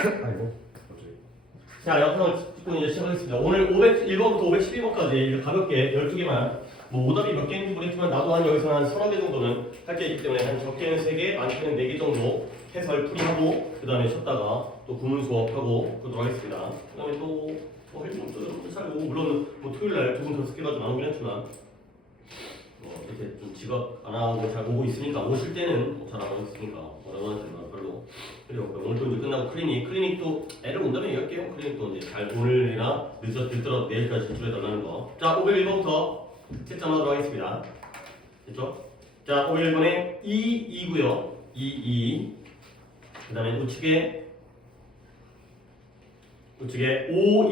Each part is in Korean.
아이고 갑자기. 자, 영상 찍고 이제 시작하겠습니다. 오늘 501번부터 512번까지 가볍게 12개만, 뭐 오답이 몇 개인지 모르겠지만 나도 한 여기서 한 서너 개 정도는 할 게 있기 때문에 한 적게는 3개, 많게는 4개 정도 해설 풀이하고 그 다음에 쉬었다가 또 구문 수업하고 그러도록 하겠습니다. 그 다음에 또뭐 할 일 없어도 살고, 물론 뭐 토요일날 2분 5개 가지고 나오긴 했지만 이렇게 좀 지각 안 하고 잘 보고 있으니까 오실 때는 잘 안 하고 있으니까 뭐라고 하는 건 별로. 그리고 오늘도 이제 끝나고 클리닉도 애를 온다면 얘기할게요. 클리닉도 이제 잘 오늘이나 늦더라도 내일까지 제출해달라는 거. 자, 501번부터 채점하도록 하겠습니다. 됐죠? 자, 501번에 2이고요. 2. 그 다음에 우측에 5,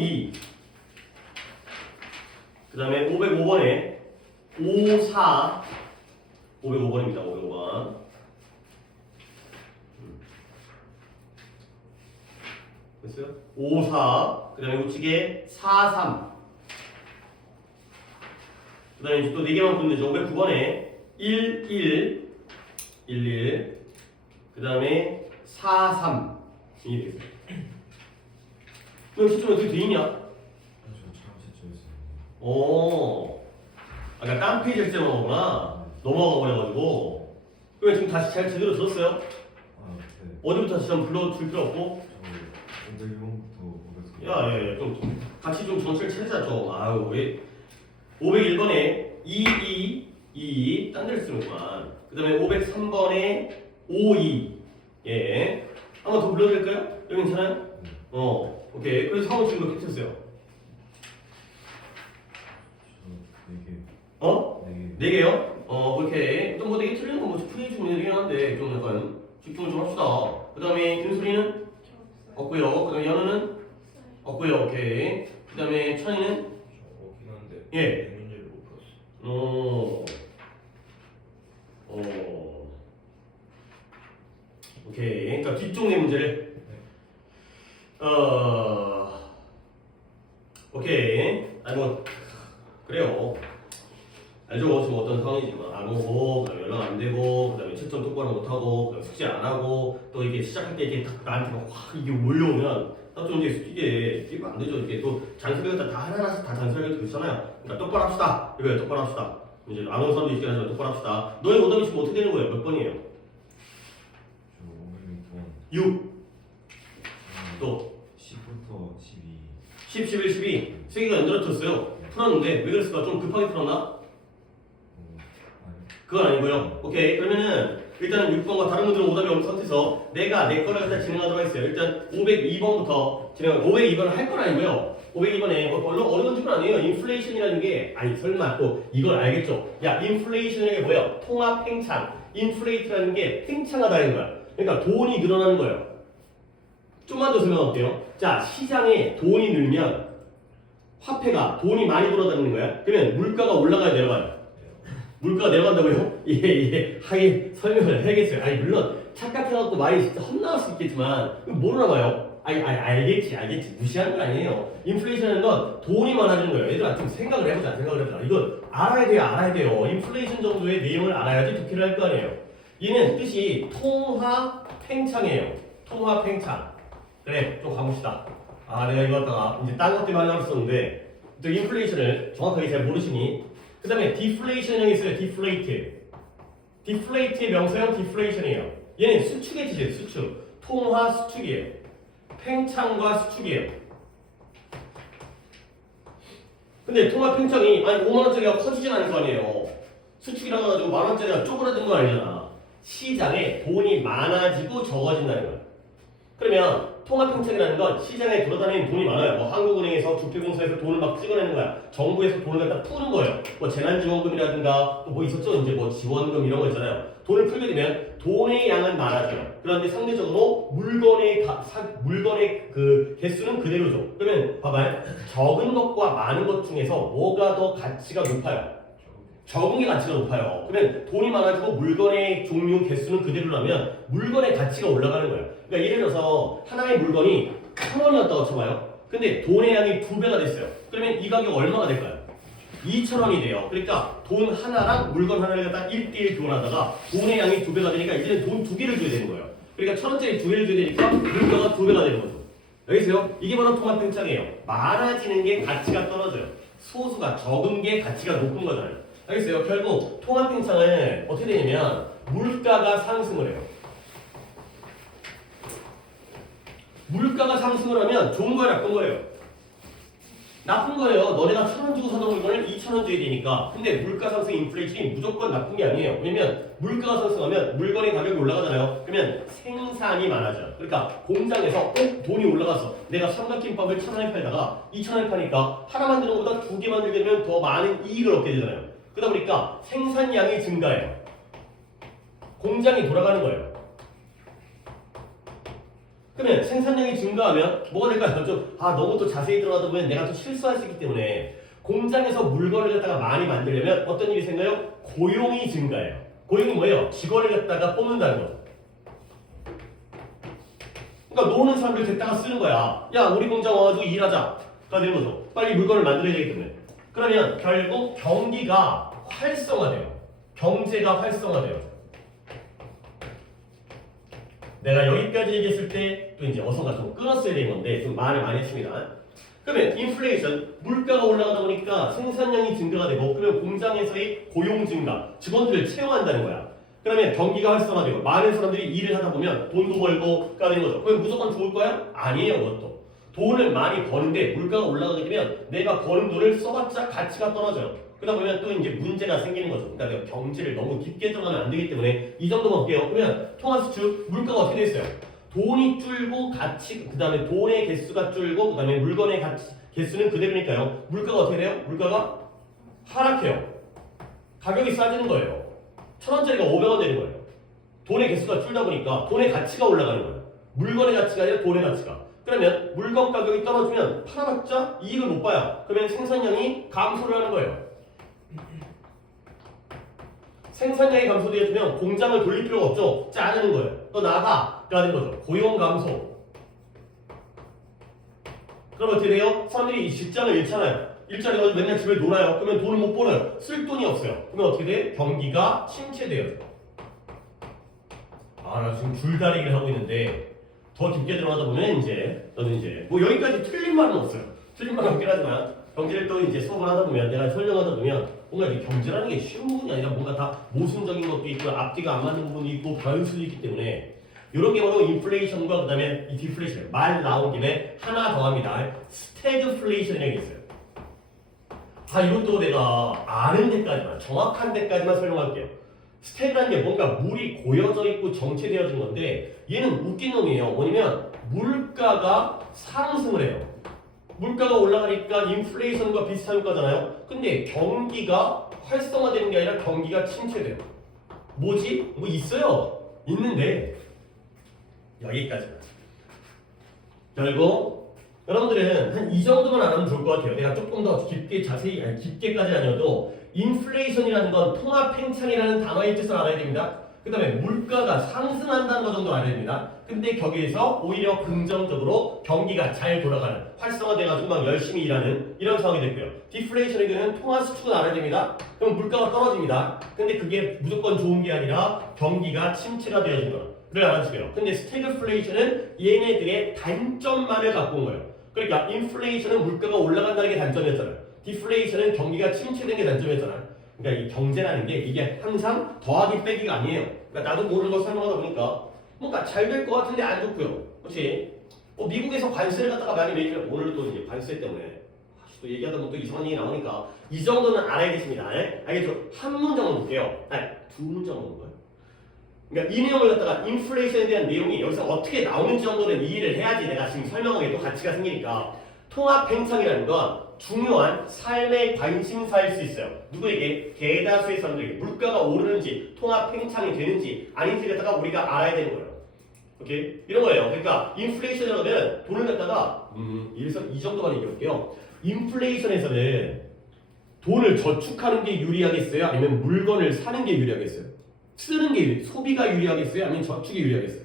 2. 그 다음에 505번에 5, 4. 505번입니다. 505번. 됐어요? 5, 4. 그 다음에 우측에 4, 3. 그 다음에 또 4개만 보면 되죠. 509번에 1, 1. 그 다음에 4, 3. 이 되겠어요. 그럼 시점 어떻게 돼 있냐? 저 참 채점했어요. 아까 딴 페이지 할 때만 오구나. 넘어가 버려가지고. 그럼 지금 다시 잘 제대로 들었어요? 아 네. 어디부터 다시 한번 불러줄 필요 없고. 저 501번부터 500. 야, 좀 같이 좀 정체를 찾자 좀. 아유, 왜 501번에 2, 딴 데를 쓰는구만. 그 다음에 503번에 5, 2. 예. 한번 더 불러드릴까요? 여기 괜찮아요? 오케이. 그래서 상호 지금 몇 개 쳤어요? 저 4개. 4개요? 오케이. 또 뭐 4개 틀리는 거뭐 풀이 좀 되긴 한데 좀 약간 집중을 좀 합시다. 그 다음에 윤소리는? 없고요. 그 다음에 연우는? 없고요. 오케이. 그 다음에 천이는? 저 없긴 한데 예. 문제를 못 풀었어. 오케이. 그러니까 뒤쪽 내 문제를. 오케이. 뭐 그래요. 알죠? 지금 어떤 상황이지만 안 오고, 그다음에 연락 안 되고, 그다음에 채점 똑바로 못 하고, 그다음에 숙제 안 하고, 또 이게 시작할 때 이게 딱 나한테 막 확 이게 몰려오면 나도 이게 안 되죠. 이게 또 잔소리가 다 하나하나씩 다 잔소리가 들잖아요. 그러니까 똑바로 합시다. 이거예요. 똑바로 합시다. 이제 안 오는 사람도 있긴 하지만 똑바로 합시다. 너의 오답이 지금 어떻게 되는 거예요? 몇 번이에요? 저 506번. 6. 또 10부터 12. 10, 11, 12. 3개가 연달아졌어요. 풀었는데 왜 그랬을까? 좀 급하게 풀었나? 아니. 그건 아니고요. 오케이. 그러면은 일단은 6번과 다른 분들은 오답이 없는 상태에서 내가 내 거를 일단 진행하도록 하겠어요. 일단 502번부터 진행. 502번은 할 건 아니고요. 502번에 어려운 질문 아니에요. 인플레이션이라는 게 아니 설마 또 이걸 알겠죠? 야, 인플레이션이라는 게 뭐예요? 통합 팽창. 인플레이트라는 게 팽창하다는 거야. 그러니까 돈이 늘어나는 거예요. 좀만 더 설명할게요. 자, 시장에 돈이 늘면 화폐가 돈이 많이 돌아다니는 거야. 그러면 물가가 올라가야 내려가요. 물가가 내려간다고요? 예. 하긴 설명을 해야겠어요. 아니 물론 착각해갖고 말이 진짜 헛나올 수 있겠지만 모르나 봐요. 알겠지. 무시하는 건 아니에요. 인플레이션은 건 돈이 많아지는 거예요. 얘들아 좀 생각을 해보자. 이건 알아야 돼요. 인플레이션 정도의 내용을 알아야지 독해를 할 거 아니에요. 얘는 뜻이 통합 팽창이에요. 통합 팽창. 그래, 좀 가봅시다. 내가 이거 갖다가 이제 딴 것 때문에 하려고 했었는데 또 인플레이션을 정확하게 잘 모르시니 그 다음에 디플레이션형이 있어요. 디플레이트의 명사형 디플레이션이에요. 얘는 수축의 뜻이에요. 수축. 통화 수축이에요. 팽창과 수축이에요. 근데 통화 팽창이 5만원짜리가 커지진 않을 거 아니에요. 수축이라고 해가지고 만원짜리가 쪼그라든 거 아니잖아. 시장에 돈이 많아지고 적어진다는 거야. 그러면 통합 팽창이라는 건 시장에 돌아다니는 돈이 많아요. 뭐 한국은행에서 주택공사에서 돈을 막 찍어내는 거야. 정부에서 돈을 갖다 푸는 거예요. 뭐 재난지원금이라든가 또 뭐 있었죠? 이제 뭐 지원금 이런 거 있잖아요. 돈을 풀게 되면 돈의 양은 많아져요. 그런데 상대적으로 물건의 그 개수는 그대로죠. 그러면 봐봐요. 적은 것과 많은 것 중에서 뭐가 더 가치가 높아요? 적은 게 가치가 높아요. 그러면 돈이 많아지고 물건의 종류 개수는 그대로라면 물건의 가치가 올라가는 거예요. 그러니까 예를 들어서 하나의 물건이 1,000원이었다고 쳐봐요. 근데 돈의 양이 2배가 됐어요. 그러면 이 가격 얼마가 될까요? 2,000원이 돼요. 그러니까 돈 하나랑 물건 하나를 갖다 1대1 교환하다가 돈의 양이 2배가 되니까 이제는 돈 2개를 줘야 되는 거예요. 그러니까 1,000원짜리 2개를 줘야 되니까 물가가 2배가 되는 거죠. 알겠어요? 이게 바로 통합 팽창이에요. 많아지는 게 가치가 떨어져요. 소수가 적은 게 가치가 높은 거잖아요. 알겠어요? 결국 통합 팽창은 어떻게 되냐면 물가가 상승을 해요. 물가가 상승을 하면 좋은 거야, 나쁜 거예요? 나쁜 거예요. 너네가 1,000원 주고 사던 물건을 2,000원 줘야 되니까. 근데 물가 상승 인플레이션이 무조건 나쁜 게 아니에요. 왜냐면 물가가 상승하면 물건의 가격이 올라가잖아요. 그러면 생산이 많아져요. 그러니까 공장에서 돈이 올라갔어. 내가 삼각김밥을 1,000원에 팔다가 2,000원에 파니까 하나 만드는 것보다 2개 만들게 되면 더 많은 이익을 얻게 되잖아요. 그러다 보니까 생산량이 증가해요. 공장이 돌아가는 거예요. 그러면 생산량이 증가하면 뭐가 될까요? 너무 또 자세히 들어가다 보면 내가 또 실수할 수 있기 때문에 공장에서 물건을 갖다가 많이 만들려면 어떤 일이 생겨요? 고용이 증가해요. 고용이 뭐예요? 직원을 갖다가 뽑는다는 거죠. 그러니까 노는 사람들 됐다가 쓰는 거야. 야, 우리 공장 와가지고 일하자. 가 되는 거죠. 빨리 물건을 만들어야 되기 때문에. 그러면 결국 경기가 활성화돼요. 경제가 활성화돼요. 내가 여기까지 얘기했을 때 또 이제 어선가 좀 끊었어야 되는 건데 좀 말을 많이 했습니다. 그러면 인플레이션, 물가가 올라가다 보니까 생산량이 증가가 되고 그러면 공장에서의 고용 증가, 직원들을 채용한다는 거야. 그러면 경기가 활성화되고 많은 사람들이 일을 하다 보면 돈도 벌고 가는 거죠. 그럼 무조건 좋을 거야? 아니에요, 그것도. 돈을 많이 버는데 물가가 올라가게 되면 내가 버는 돈을 써봤자 가치가 떨어져요. 그러다 보면 또 이제 문제가 생기는 거죠. 그러니까 내가 경제를 너무 깊게 들어가면 안 되기 때문에 이 정도만 볼게요. 그러면 통화수출 물가가 어떻게 됐어요? 돈이 줄고 가치, 그 다음에 돈의 개수가 줄고 그 다음에 물건의 개수는 그대로니까요. 물가가 어떻게 돼요? 물가가 하락해요. 가격이 싸지는 거예요. 1,000원짜리가 500원 되는 거예요. 돈의 개수가 줄다 보니까 돈의 가치가 올라가는 거예요. 물건의 가치가 아니라 돈의 가치가. 그러면 물건 가격이 떨어지면 팔아봤자 이익을 못 봐요. 그러면 생산량이 감소를 하는 거예요. 생산량이 감소되어지면 공장을 돌릴 필요가 없죠. 자르는 거예요. 또 나가가 되는 거죠. 고용 감소. 그럼 어떻게 돼요? 사람들이 이 직장을 잃잖아요. 일자리 가지고 맨날 집에 놀아요. 그러면 돈을 못 벌어요. 쓸 돈이 없어요. 그러면 어떻게 돼? 경기가 침체돼요. 나 지금 줄다리기를 하고 있는데 더 깊게 들어가다 보면 너는 이제 뭐 여기까지 틀린 말은 없어요. 틀린 말은 없긴 하지만 경제를 또 이제 수업을 하다 보면 내가 설명하다 보면 뭔가 이게 경제라는 게 쉬운 부분이 아니라 뭔가 다 모순적인 것도 있고 앞뒤가 안 맞는 부분이 있고 변수도 있기 때문에 이런 게 바로 인플레이션과 그 다음에 이 디플레이션 말 나온 김에 하나 더 합니다. 스태그플레이션이라는 게 있어요. 이것도 내가 아는 데까지만 정확한 데까지만 설명할게요. 스태그라는 게 뭔가 물이 고여져 있고 정체되어진 건데 얘는 웃긴 놈이에요. 뭐냐면 물가가 상승을 해요. 물가가 올라가니까 인플레이션과 비슷한 효과잖아요. 근데 경기가 활성화되는 게 아니라 경기가 침체돼요. 뭐지? 뭐 있어요. 있는데 여기까지만. 결국 여러분들은 한 이 정도만 알아면 좋을 것 같아요. 내가 조금 더 깊게 자세히 깊게까지 아니어도 인플레이션이라는 건 통합 팽창이라는 단어의 뜻을 알아야 됩니다. 그 다음에 물가가 상승한다는 것 정도 알아야 됩니다. 근데 거기에서 오히려 긍정적으로 경기가 잘 돌아가는 활성화돼가지고 막 열심히 일하는 이런 상황이 됐고요. 디플레이션의 경우는 통화 수축은 알아야 됩니다. 그럼 물가가 떨어집니다. 근데 그게 무조건 좋은 게 아니라 경기가 침체가 되어진 거를 알아주세요. 근데 스태그플레이션은 얘네들의 단점만을 갖고 온 거예요. 그러니까 인플레이션은 물가가 올라간다는 게 단점이었잖아요. 디플레이션은 경기가 침체된 게 단점이었잖아요. 그러니까 이 경제라는 게 이게 항상 더하기 빼기가 아니에요. 그러니까 나도 모르는 거 설명하다 보니까 뭔가 잘 될 것 같은데 안 좋고요. 그렇지? 미국에서 관세를 갖다가 많이 매기면 오늘도 이제 관세 때문에 또 얘기하다 보면 또 이상한 얘기 나오니까 이 정도는 알아야겠습니다. 알겠죠? 한 문장만 볼게요. 두 문장만 볼 거예요. 그러니까 이 내용을 갖다가 인플레이션에 대한 내용이 여기서 어떻게 나오는지 정도는 이해를 해야지 내가 지금 설명하기에 또 가치가 생기니까 통합 팽창이라는 건 중요한 삶의 관심사일 수 있어요. 누구에게? 대다수의 사람들에게. 물가가 오르는지 통합 팽창이 되는지 아닌지 갖다가 우리가 알아야 되는 거예요. 오케이? 이런 거예요. 그러니까 인플레이션이라고 하면 돈을 갖다가 이래서 이 정도만 얘기할게요. 인플레이션에서는 돈을 저축하는 게 유리하겠어요? 아니면 물건을 사는 게 유리하겠어요? 쓰는 게 소비가 유리하겠어요? 아니면 저축이 유리하겠어요?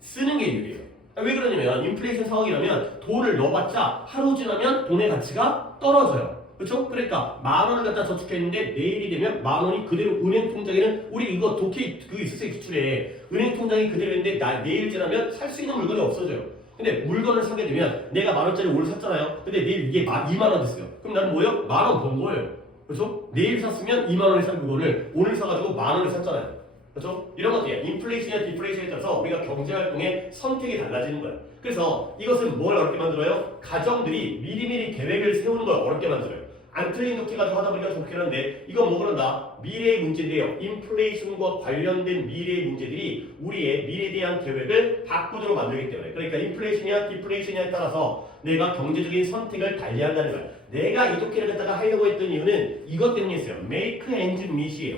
쓰는 게 유리해요. 왜 그러냐면 인플레이션 상황이라면 돈을 넣어봤자 하루 지나면 돈의 가치가 떨어져요. 그렇죠? 그러니까 10,000원을 갖다 저축했는데 내일이 되면 10,000원이 그대로 은행 통장에는 우리 이거 독해 그거 있었어요 기출에 은행 통장이 그대로 있는데 내일 지나면 살 수 있는 물건이 없어져요. 근데 물건을 사게 되면 내가 10,000원짜리 오늘 샀잖아요. 근데 내일 이게 20,000원 됐어요. 그럼 나는 뭐예요? 10,000원 번 거예요. 그렇죠? 내일 샀으면 20,000원에 산 물건을 오늘 사가지고 10,000원에 샀잖아요. 그렇죠? 이런 것들이야. 인플레이션이나 디플레이션에 따라서 우리가 경제활동의 선택이 달라지는 거야. 그래서 이것은 뭘 어렵게 만들어요? 가정들이 미리미리 계획을 세우는 걸 어렵게 만들어요. 안 틀린 독해 가지고 하다 보니까 좋긴 한데 이건 뭐 그런다? 미래의 문제인데요. 인플레이션과 관련된 미래의 문제들이 우리의 미래에 대한 계획을 바꾸도록 만들기 때문에 그러니까 인플레이션이나 디플레이션에 따라서 내가 경제적인 선택을 달리한다는 거야. 내가 이 독해를 갖다가 하려고 했던 이유는 이것 때문이었어요. make ends meet이에요.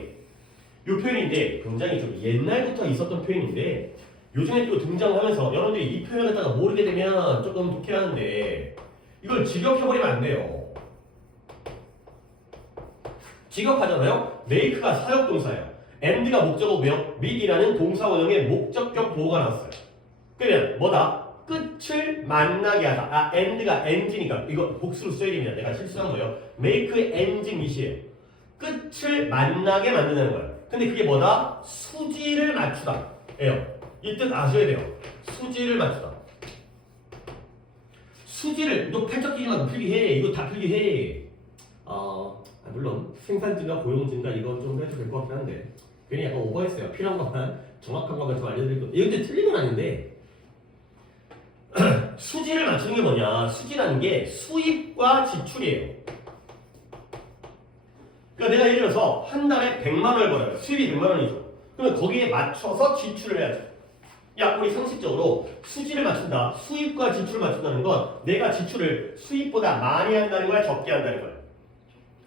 이 표현인데 굉장히 좀 옛날부터 있었던 표현인데 요즘에 또 등장하면서 여러분들이 이 표현을 갖다가 모르게 되면 조금 독해하는데 이걸 직역해버리면 안 돼요. 직역하잖아요. make가 사역동사예요. and가 목적어고요. meet이라는 동사 원형의 목적격 보호가 나왔어요. 그러면 뭐다? 끝을 만나게 하다. and가 end니까 이거 복수로 써야 됩니다. 내가 실수한 거예요. make ends meet이에요. 끝을 만나게 만드는 거예요. 근데 그게 뭐다? 수지를 맞추다. 예요. 이 뜻 아셔야 돼요. 수지를 맞추다. 수지를 너 팔적 끼지 말고 필기해. 이거 다 필기해. 물론 생산증가 고용증가 이건 좀 해도 될 것 같긴 한데 괜히 약간 오버했어요. 필요한 것만 정확한 것만 좀 알려드릴 거. 이건 틀린 건 아닌데 수지를 맞추는 게 뭐냐? 수지라는 게 수입과 지출이에요. 그러니까 내가 예를 들어서 한 달에 100만 원을 벌어요. 수입이 100만 원이죠. 그러면 거기에 맞춰서 지출을 해야죠. 야, 우리 상식적으로 수지를 맞춘다. 수입과 지출을 맞춘다는 건 내가 지출을 수입보다 많이 한다는 거야, 적게 한다는 거야.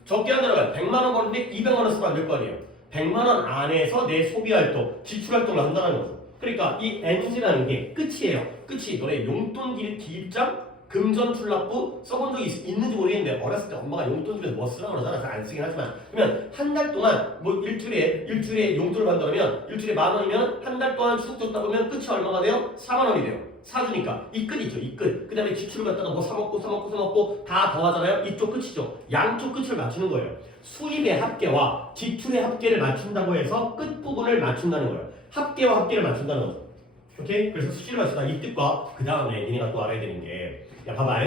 적게 한다는 거야. 100만 원 버는데 200만 원 쓰면 안 될 거 아니에요. 100만 원 안에서 내 소비 활동, 지출 활동을 한다는 거죠. 그러니까 이 엔지라는 게 끝이에요. 끝이 너네 용돈 기입장, 금전 출납부 써본 적이 있는지 모르겠는데 어렸을 때 엄마가 용돈 주면서 뭐 쓰라고 그러잖아. 잘 안 쓰긴 하지만 그러면 한 달 동안 뭐 일주일에 용돈을 받는다면 일주일에 10,000원이면 한 달 동안 추석 줬다 보면 끝이 얼마가 돼요? 40,000원이 돼요. 사주니까 이 끝 있죠. 이 끝. 그 다음에 지출을 갖다가 뭐 사먹고 다 더하잖아요. 이쪽 끝이죠. 양쪽 끝을 맞추는 거예요. 수입의 합계와 지출의 합계를 맞춘다고 해서 끝부분을 맞춘다는 거예요. 합계와 합계를 맞춘다는 거죠. 오케이? 그래서 수치를 맞추다 이 뜻과 그 다음에 니네가 또 알아야 되는 게 야 봐봐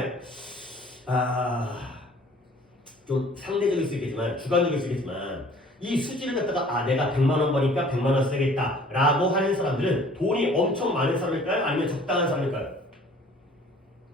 좀 상대적일 수 있겠지만 주관적일 수 있겠지만 이 수지를 갖다가 내가 100만 원 버니까 100만 원 쓰겠다 라고 하는 사람들은 돈이 엄청 많은 사람일까요? 아니면 적당한 사람일까요?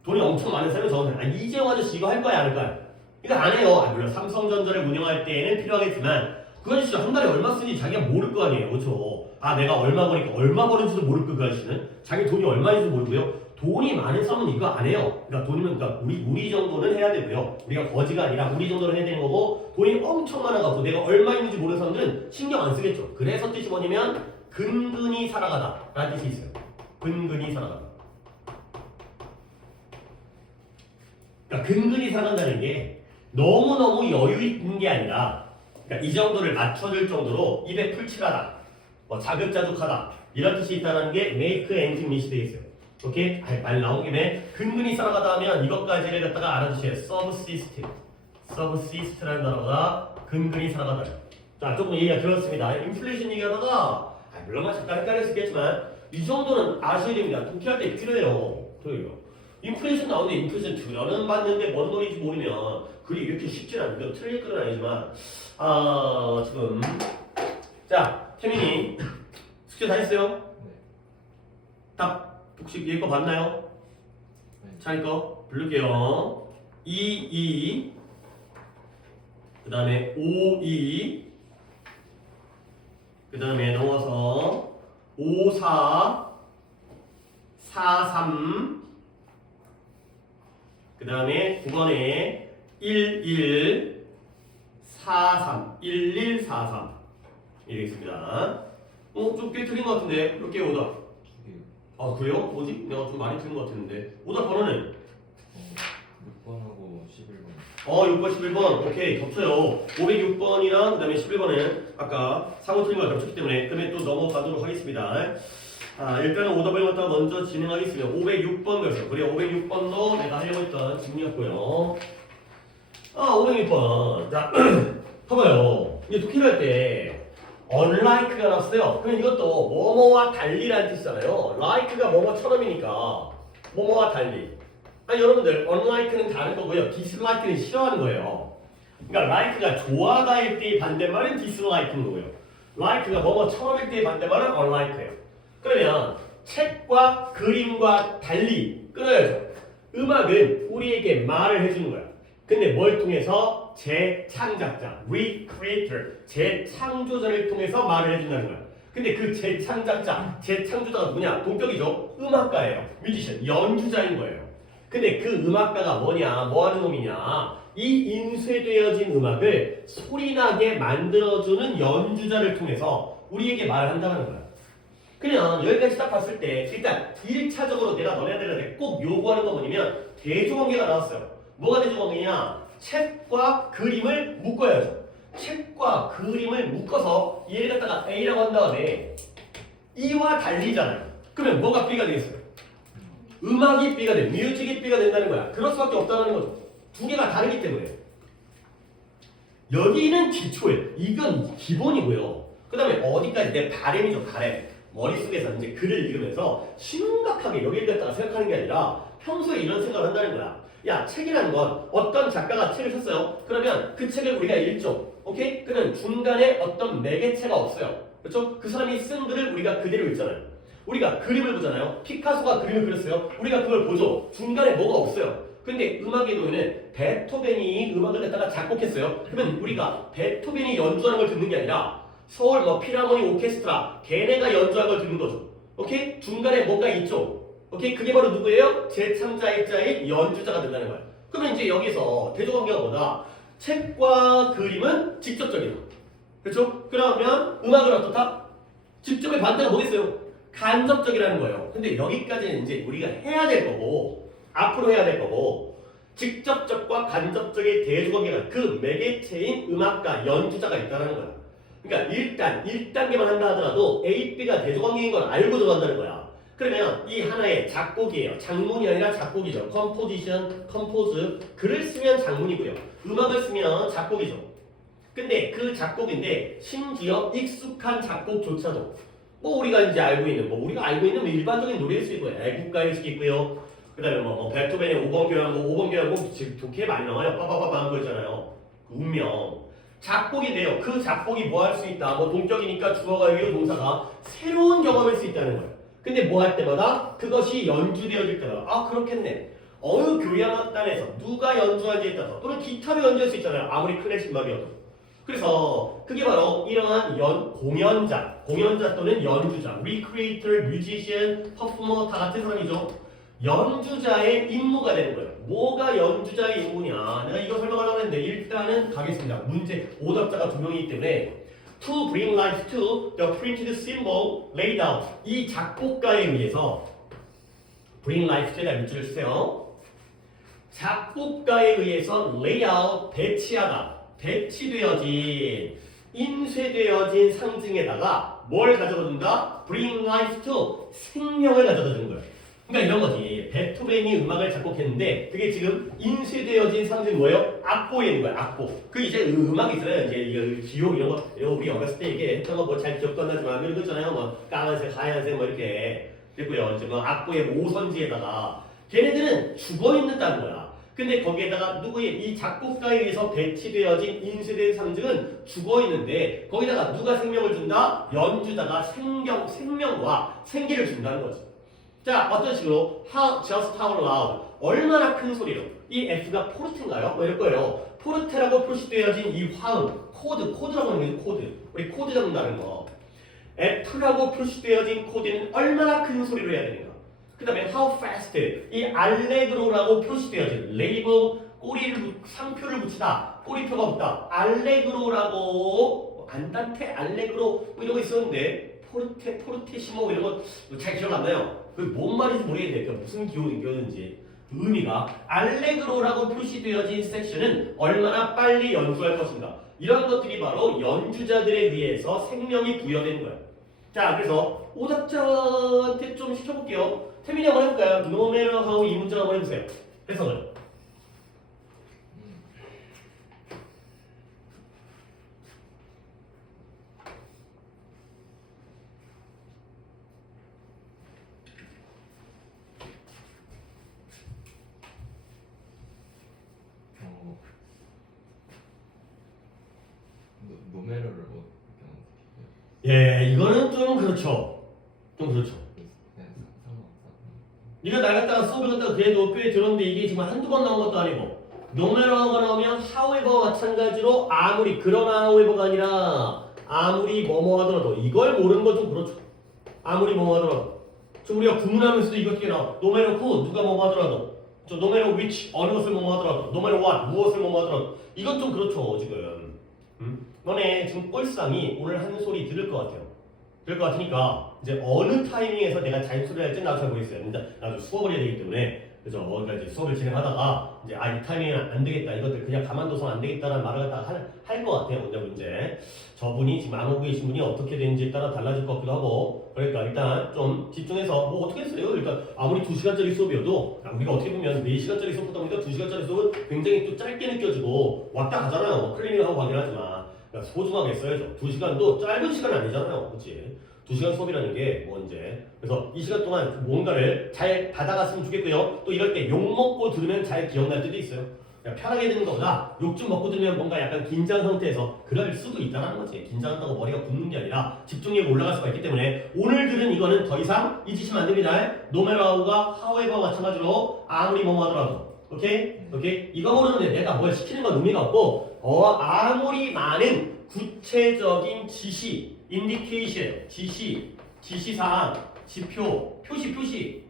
돈이 엄청 많은 사람이 적은 사람. 이재용 아저씨 이거 할 거야 안 할 거야? 이거 안 해요. 물론 삼성전자를 운영할 때에는 필요하겠지만 그 아저씨가 한 달에 얼마 쓰는지 자기가 모를 거 아니에요. 그렇죠? 내가 얼마 버니까 얼마 버는지도 모를 거 그 아저씨는 자기 돈이 얼마인지도 모르고요. 돈이 많은 사람은 이거 안 해요. 그러니까 돈이면 그러니까 우리 정도는 해야 되고요. 우리가 거지가 아니라 우리 정도는 해야 되는 거고 돈이 엄청 많아갖고 내가 얼마 있는지 모르는 사람들은 신경 안 쓰겠죠. 그래서 뜻이 뭐냐면 근근히 살아가다 라는 뜻이 있어요. 근근히 살아가다. 그러니까 근근히 살아간다는 게 너무너무 여유 있는 게 아니라 그러니까 이 정도를 맞춰줄 정도로 입에 풀칠하다, 뭐 자급자족하다 이런 뜻이 있다는 게 make ends meet이 되어 있어요. 오케이? 말 나온 김에 근근히 살아가다 하면 이것까지를 갖다가 알아두세요. subsist라는 단어가 근근히 살아가다. 자, 조금 얘기가 들었습니다. 인플레이션 얘기하다가 물론 잠깐 헷갈릴 수 있겠지만 이 정도는 아셔야 됩니다. 독해할 때 필요해요. 인플레이션 나오는데 인플레이션 들어는 봤는데 뭔 소리인지 모르면 글이 이렇게 쉽진 않고요. 틀릴 건 아니지만 지금 자, 태민이 숙제 다 했어요? 네. 답 혹시 얘 거 봤나요? 네. 자기 거 부를게요. 2, 그 다음에 5, 2, 그 다음에 넘어서 5, 4, 4, 3, 그 다음에 9번에 1, 1, 4, 3, 1, 1, 4, 3 이렇게 있습니다. 좀 꽤 틀린 것 같은데 몇 개 오다? 그래요? 뭐지? 내가 좀 많이 틀린 것 같았는데 오답 번호는? 6번하고 11번. 6번, 11번. 오케이, 겹쳐요. 506번이랑 그 다음에 11번은 아까 사고 틀린 거 겹쳤기 때문에 그러면 또 넘어가도록 하겠습니다. 일단은 오답을 갖다가 먼저 진행하겠습니다. 506번 그래서 그래 506번도 내가 하려고 했던 질문이었고요. 506번. 자, 봐봐요. 이제 독해를 할 때 unlike가 나왔어요. 그럼 이것도 뭐뭐와 달리라는 뜻이잖아요. like가 뭐뭐처럼이니까 뭐뭐와 달리. 아니 여러분들 unlike는 다른 거고요. dislike는 싫어하는 거예요. 그러니까 like가 좋아다일 때의 반대말은 dislike인 거고요. like가 뭐뭐처럼일 때의 반대말은 unlike예요. 그러면 책과 그림과 달리 끊어야죠. 음악은 우리에게 말을 해주는 거야. 근데 뭘 통해서? 재창작자, recreator, 재창조자를 통해서 말을 해준다는 거야. 근데 그 재창작자, 재창조자가 누구냐? 동격이죠. 음악가예요. 뮤지션, 연주자인 거예요. 근데 그 음악가가 뭐냐? 뭐 하는 놈이냐? 이 인쇄되어진 음악을 소리나게 만들어주는 연주자를 통해서 우리에게 말을 한다는 거야. 그냥 여기까지 딱 봤을 때 일단 1차적으로 내가 너네들한테 꼭 요구하는 거 뭐냐면 대조관계가 나왔어요. 뭐가 대조관계냐? 책과 그림을 묶어야죠. 책과 그림을 묶어서 얘를 갖다가 A라고 한 다음에 E와 달리잖아요. 그러면 뭐가 B가 되겠어요? 음악이 B가 돼. 뮤직이 B가 된다는 거야. 그럴 수밖에 없다는 거죠. 두 개가 다르기 때문에. 여기는 기초예요. 이건 기본이고요. 그 다음에 어디까지 내 바램이죠. 바램. 머릿속에서 이제 글을 읽으면서 심각하게 여기를 갖다가 생각하는 게 아니라 평소에 이런 생각을 한다는 거야. 야, 책이라는 건 어떤 작가가 책을 썼어요. 그러면 그 책을 우리가 읽죠. 오케이? 그러면 중간에 어떤 매개체가 없어요. 그렇죠? 그 사람이 쓴 글을 우리가 그대로 읽잖아요. 우리가 그림을 보잖아요. 피카소가 그림을 그렸어요. 우리가 그걸 보죠. 중간에 뭐가 없어요. 근데 음악의 도에는 베토벤이 음악을 갖다가 작곡했어요. 그러면 우리가 베토벤이 연주하는 걸 듣는 게 아니라 서울 필하모니 오케스트라 걔네가 연주한 걸 듣는 거죠. 오케이? 중간에 뭔가 있죠. 오케이? 그게 바로 누구예요? 재창자일자인 연주자가 된다는 거야. 그러면 이제 여기서 대조관계가 뭐다? 책과 그림은 직접적이다. 그렇죠? 그러면 음악은 어떻다? 직접의 반대가 뭐겠어요? 간접적이라는 거예요. 근데 여기까지는 이제 우리가 해야 될 거고 앞으로 해야 될 거고 직접적과 간접적의 대조관계가 그 매개체인 음악가, 연주자가 있다는 거야. 그러니까 일단 1단계만 한다 하더라도 A, B가 대조관계인 걸 알고 들어간다는 거야. 그러면 이 하나의 작곡이에요. 장문이 아니라 작곡이죠. 컴포지션, 컴포즈. 글을 쓰면 장문이고요. 음악을 쓰면 작곡이죠. 근데 그 작곡인데 심지어 익숙한 작곡조차도 뭐 우리가 이제 알고 있는 우리가 알고 있는 일반적인 노래일 수 있고요. 애국가일 수 있고요. 그 다음에 베토벤의 5번 교향 5번 교향 지금 독해 많이 나와요. 빠바바바 그러잖아요. 운명. 작곡인데요. 그 작곡이 뭐 할 수 있다. 동격이니까 주어가 위로 동사가 새로운 경험일 수 있다는 거예요. 근데 뭐 할 때마다 그것이 연주되어질 때마다 그렇겠네. 어느 교향악단에서 누가 연주한지에 따라서 또는 기타로 연주할 수 있잖아요. 아무리 클래식 음악이어도. 그래서 그게 바로 이러한 공연자 또는 연주자, recreator, musician, performer 다 같은 사람이죠. 연주자의 임무가 되는 거예요. 뭐가 연주자의 임무냐? 내가 이거 설명하려고 했는데 일단은 가겠습니다. 문제 오답자가 두 명이기 때문에 to bring life to the printed symbol laid out. 이 작곡가에 의해서 bring life to에다 밑줄을 주세요. 작곡가에 의해서 lay out, 배치하다. 배치되어진, 인쇄되어진 상징에다가 뭘 가져다 준다? bring life to, 생명을 가져다 주는 거예요. 그러니까 이런 거지. 베토벤이 음악을 작곡했는데 그게 지금 인쇄되어진 상징이 뭐예요? 악보에 있는 거야. 악보. 그 이제 음악이 있잖아요. 이제 이거 기호 이런 거 우리 어렸을 때 이게 했던 거 뭐 잘 기억도 안 나지만 이런 거 있잖아요. 까만색, 하얀색 이렇게 됐고요. 이제 악보의 오선지에다가 걔네들은 죽어 있는다는 거야. 근데 거기에다가 누구의 이 작곡가에 의해서 배치되어진 인쇄된 상징은 죽어 있는데 거기다가 누가 생명을 준다? 연주자가 생명과 생기를 준다는 거지. 자, 어떤 식으로 just how loud 얼마나 큰 소리로 이 F가 포르테인가요? 이럴 거예요. 포르테라고 표시되어진 이 화음 코드라고 하는 게 코드 우리 코드 잡는다는 거 F라고 표시되어진 코드는 얼마나 큰 소리로 해야 되는가 그 다음에 how fast 이 알레그로라고 표시되어진 레이블 상표를 붙이다 꼬리표가 붙다 알레그로라고 안단테 알레그로 이런 거 있었는데 포르테시모 이런 거 잘 기억 안 나요. 그 뭔 말인지 모르겠는데 그러니까 무슨 기호를 껴는지 의미가 알레그로라고 표시되어진 섹션은 얼마나 빨리 연주할 것인가 이런 것들이 바로 연주자들에 의해서 생명이 부여된 거예요. 자 그래서 오답자한테 좀 시켜볼게요. 태민이 한번 해볼까요? No matter how 이 문장 한번 해보세요. 해석을 노메러를 뭐 그냥 예, 이거는 좀 그렇죠. 좀 그렇죠. 그냥 상관없다. 네가 날 갖다가 수업을 갖다가 그래도 꽤 들었는데 이게 지금 한두 번 나온 것도 아니고 노메러가 나오면 however와 마찬가지로 아무리 그러나 however가 아니라 아무리 뭐뭐 하더라도 이걸 모르는 건 좀 그렇죠. 아무리 뭐뭐 하더라도 지금 우리가 구문하면서도 이렇게 나와 no matter who 누가 뭐뭐 하더라도 저 no matter which 어느 것을 뭐뭐 하더라도 no matter what 무엇을 뭐뭐 하더라도 이건 좀 그렇죠 지금. 너네 지금 꼴상이 오늘 하는 소리 들을 것 같아요. 들을 것 같으니까 이제 어느 타이밍에서 내가 자유소리를 할지 나도 잘 모르겠어요. 근데 나도 수업을 해야 되기 때문에 그래서 뭔가 이제 수업을 진행하다가 이제 이 타이밍은 안 되겠다 이것들 그냥 가만둬서 안 되겠다라는 말을 갖다가 할 것 같아요. 문제 저분이 지금 안 오고 계신 분이 어떻게 되는지에 따라 달라질 것 같기도 하고 그러니까 일단 좀 집중해서 뭐 어떻게 했어요? 일단 아무리 2시간짜리 수업이어도 우리가 어떻게 보면 4시간짜리 수업보다 보니까 2시간짜리 수업은 굉장히 또 짧게 느껴지고 왔다 가잖아요. 뭐 클리닝하고 가긴 하지만 그러니까 소중하게 써야죠. 2시간도 짧은 시간 아니잖아요. 그렇지? 2시간 수업이라는 게 뭐 이제 그래서 이 시간 동안 뭔가를 잘 받아갔으면 좋겠고요. 또 이럴 때 욕 먹고 들으면 잘 기억날 때도 있어요. 그냥 편하게 듣는 것보다 욕 좀 먹고 들으면 뭔가 약간 긴장 상태에서 그럴 수도 있다는 거지. 긴장한다고 머리가 굳는 게 아니라 집중력이 올라갈 수가 있기 때문에 오늘 들은 이거는 더 이상 잊으시면 안 됩니다. no matter how가 however와 마찬가지로 아무리 뭐뭐 하더라도 오케이? 오케이? 이거 모르는데 내가 뭘 시키는 건 의미가 없고 아무리 많은 구체적인 지시 인디케이션, 지시사항, 지표, 표시.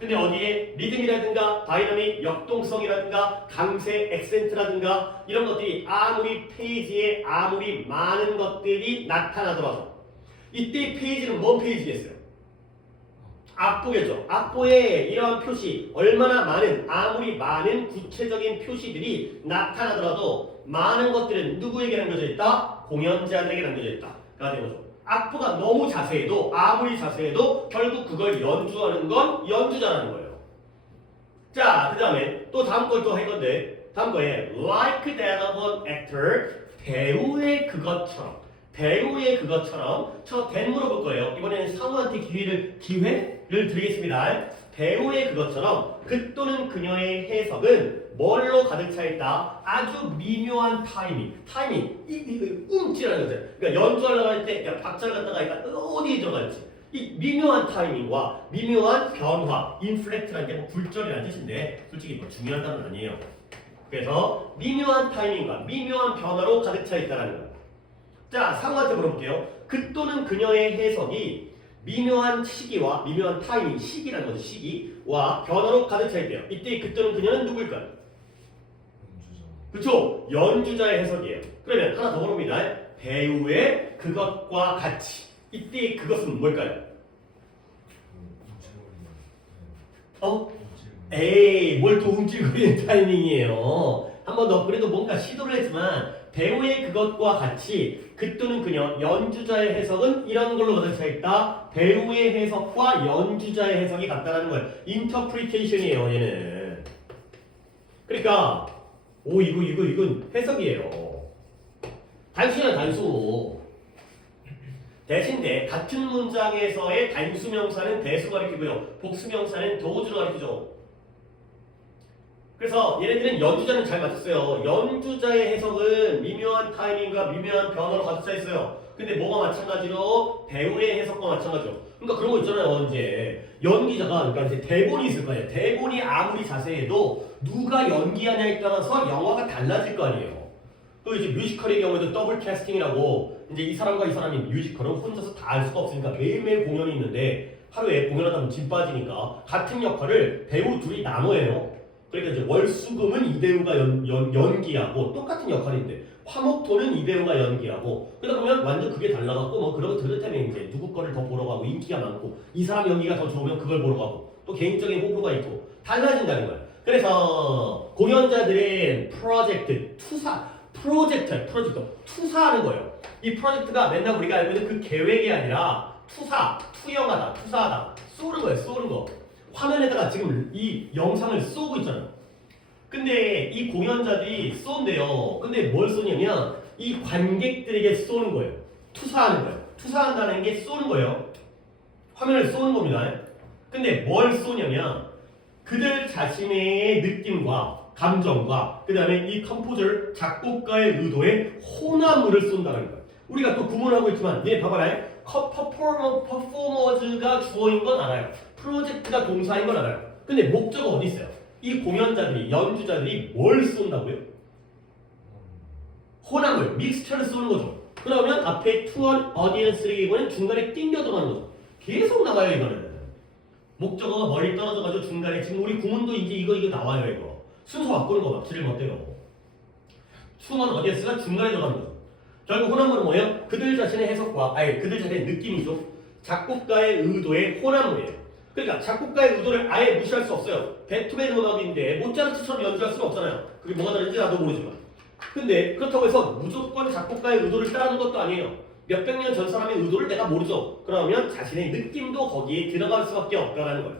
근데 어디에 리듬이라든가 다이나믹, 역동성이라든가 강세, 액센트라든가 이런 것들이 아무리 페이지에 아무리 많은 것들이 나타나더라도 이때 페이지는 뭔 페이지겠어요? 악보겠죠. 악보에 이러한 표시 얼마나 많은 아무리 많은 구체적인 표시들이 나타나더라도 많은 것들은 누구에게 남겨져 있다? 공연자들에게 남겨져 있다. 가 되는 거죠. 악보가 너무 자세해도 아무리 자세해도 결국 그걸 연주하는 건 연주자라는 거예요. 자, 그 다음에 또 다음 걸 또 할 건데 다음 거에 like that of an actor 배우의 그것처럼 저 댄 물어볼 거예요. 이번에는 상우한테 기회를 드리겠습니다. 배우의 그것처럼 그 또는 그녀의 해석은 뭘로 가득 차 있다? 아주 미묘한 타이밍, 움찔하는 거죠. 그러니까 연주하려고 할 때 박자를 갖다가 어디에 들어갈지 이 미묘한 타이밍과 미묘한 변화, 인플렉트라는 게 뭐 굴절이라는 뜻인데 솔직히 뭐 중요한 단어는 아니에요. 그래서 미묘한 타이밍과 미묘한 변화로 가득 차 있다는 거예요. 자, 상우한테 물어볼게요. 그 또는 그녀의 해석이 미묘한 시기와 미묘한 타이밍, 시기라는 거죠. 시기와 변화로 가득 차 있대요. 이때 그 또는 그녀는 누굴까요? 그렇죠. 연주자의 해석이에요. 그러면 하나 더 물어봅니다. 배우의 그것과 같이. 이때 그것은 뭘까요? 에이, 뭘 또 움찔거리는 타이밍이에요. 한 번 더 그래도 뭔가 시도를 했지만 배우의 그것과 같이 그 또는 그녀 연주자의 해석은 이런 걸로 가득 차 있다. 배우의 해석과 연주자의 해석이 같다라는 거예요. 인터프리테이션이에요, 얘는. 그러니까 이건 해석이에요. 단수야 단수. 대신에 같은 문장에서의 단수명사는 대수 가리키고요. 복수명사는 도주를 가리키죠. 그래서 얘네들은 연주자는 잘 맞췄어요. 연주자의 해석은 미묘한 타이밍과 미묘한 변화로 가득 차 있어요. 근데 뭐가 마찬가지로 배우의 해석과 마찬가지로. 그러니까 그런 거 있잖아요. 이제 연기자가 그러니까 이제 대본이 있을 거 아니에요. 대본이 아무리 자세해도 누가 연기하냐에 따라서 영화가 달라질 거 아니에요. 또 이제 뮤지컬의 경우에도 더블 캐스팅이라고 이제 이 사람과 이 사람이 뮤지컬은 혼자서 다 할 수가 없으니까 매일매일 공연이 있는데 하루에 공연하다 보면 진 빠지니까 같은 역할을 배우 둘이 나눠 해요. 그러니까 이제 월수금은 이 배우가 연기하고 똑같은 역할인데 화목토는 이 배우가 연기하고 그러다 보면 완전 그게 달라갖고 뭐 그렇다면 이제 누구 거를 더 보러 가고 인기가 많고 이 사람 연기가 더 좋으면 그걸 보러 가고 또 개인적인 호불호가 있고 달라진다는 거예요. 그래서 공연자들은 프로젝트 투사하는 거예요. 이 프로젝트가 맨날 우리가 알고 있는 그 계획이 아니라 투영하다, 쏘는 거예요. 쏘는 거. 화면에다가 지금 이 영상을 쏘고 있잖아요. 근데 이 공연자들이 쏜대요. 근데 뭘 쏘냐면 이 관객들에게 쏘는 거예요. 투사하는 거예요. 투사한다는 게 쏘는 거예요. 화면을 쏘는 겁니다. 근데 뭘 쏘냐면 그들 자신의 느낌과 감정과 그 다음에 이 컴포저를 작곡가의 의도에 호남물을 쏜다는 거야. 우리가 또 구분하고 있지만 얘 봐봐라. 퍼포머즈가 주어인 건 알아요. 프로젝트가 동사인 건 알아요. 근데 목적은 어디 있어요? 이 공연자들이 연주자들이 뭘 쏜다고요? 호남물, 믹스처를 쏘는 거죠. 그러면 앞에 투원 어디언스를 이번엔 중간에 띵겨 들어가는 거죠. 계속 나와요 이거는. 목적어가 멀리 떨어져가지고 중간에 지금 우리 구문도 이제 이거 나와요 이거. 순서 바꾸는 거 막 지를 못해요. 투원 어디언스가 중간에 들어가는 거죠. 결국 호남물은 뭐예요? 그들 자신의 해석과 그들 자신의 느낌이죠. 작곡가의 의도의 호남물이에요. 그러니까 작곡가의 의도를 아예 무시할 수 없어요. 베토벤 음악인데 모차르트처럼 연주할 수는 없잖아요. 그게 뭐가 다른지 나도 모르지만. 근데 그렇다고 해서 무조건 작곡가의 의도를 따르는 것도 아니에요. 몇백 년 전 사람의 의도를 내가 모르죠. 그러면 자신의 느낌도 거기에 들어갈 수밖에 없다라는 거예요.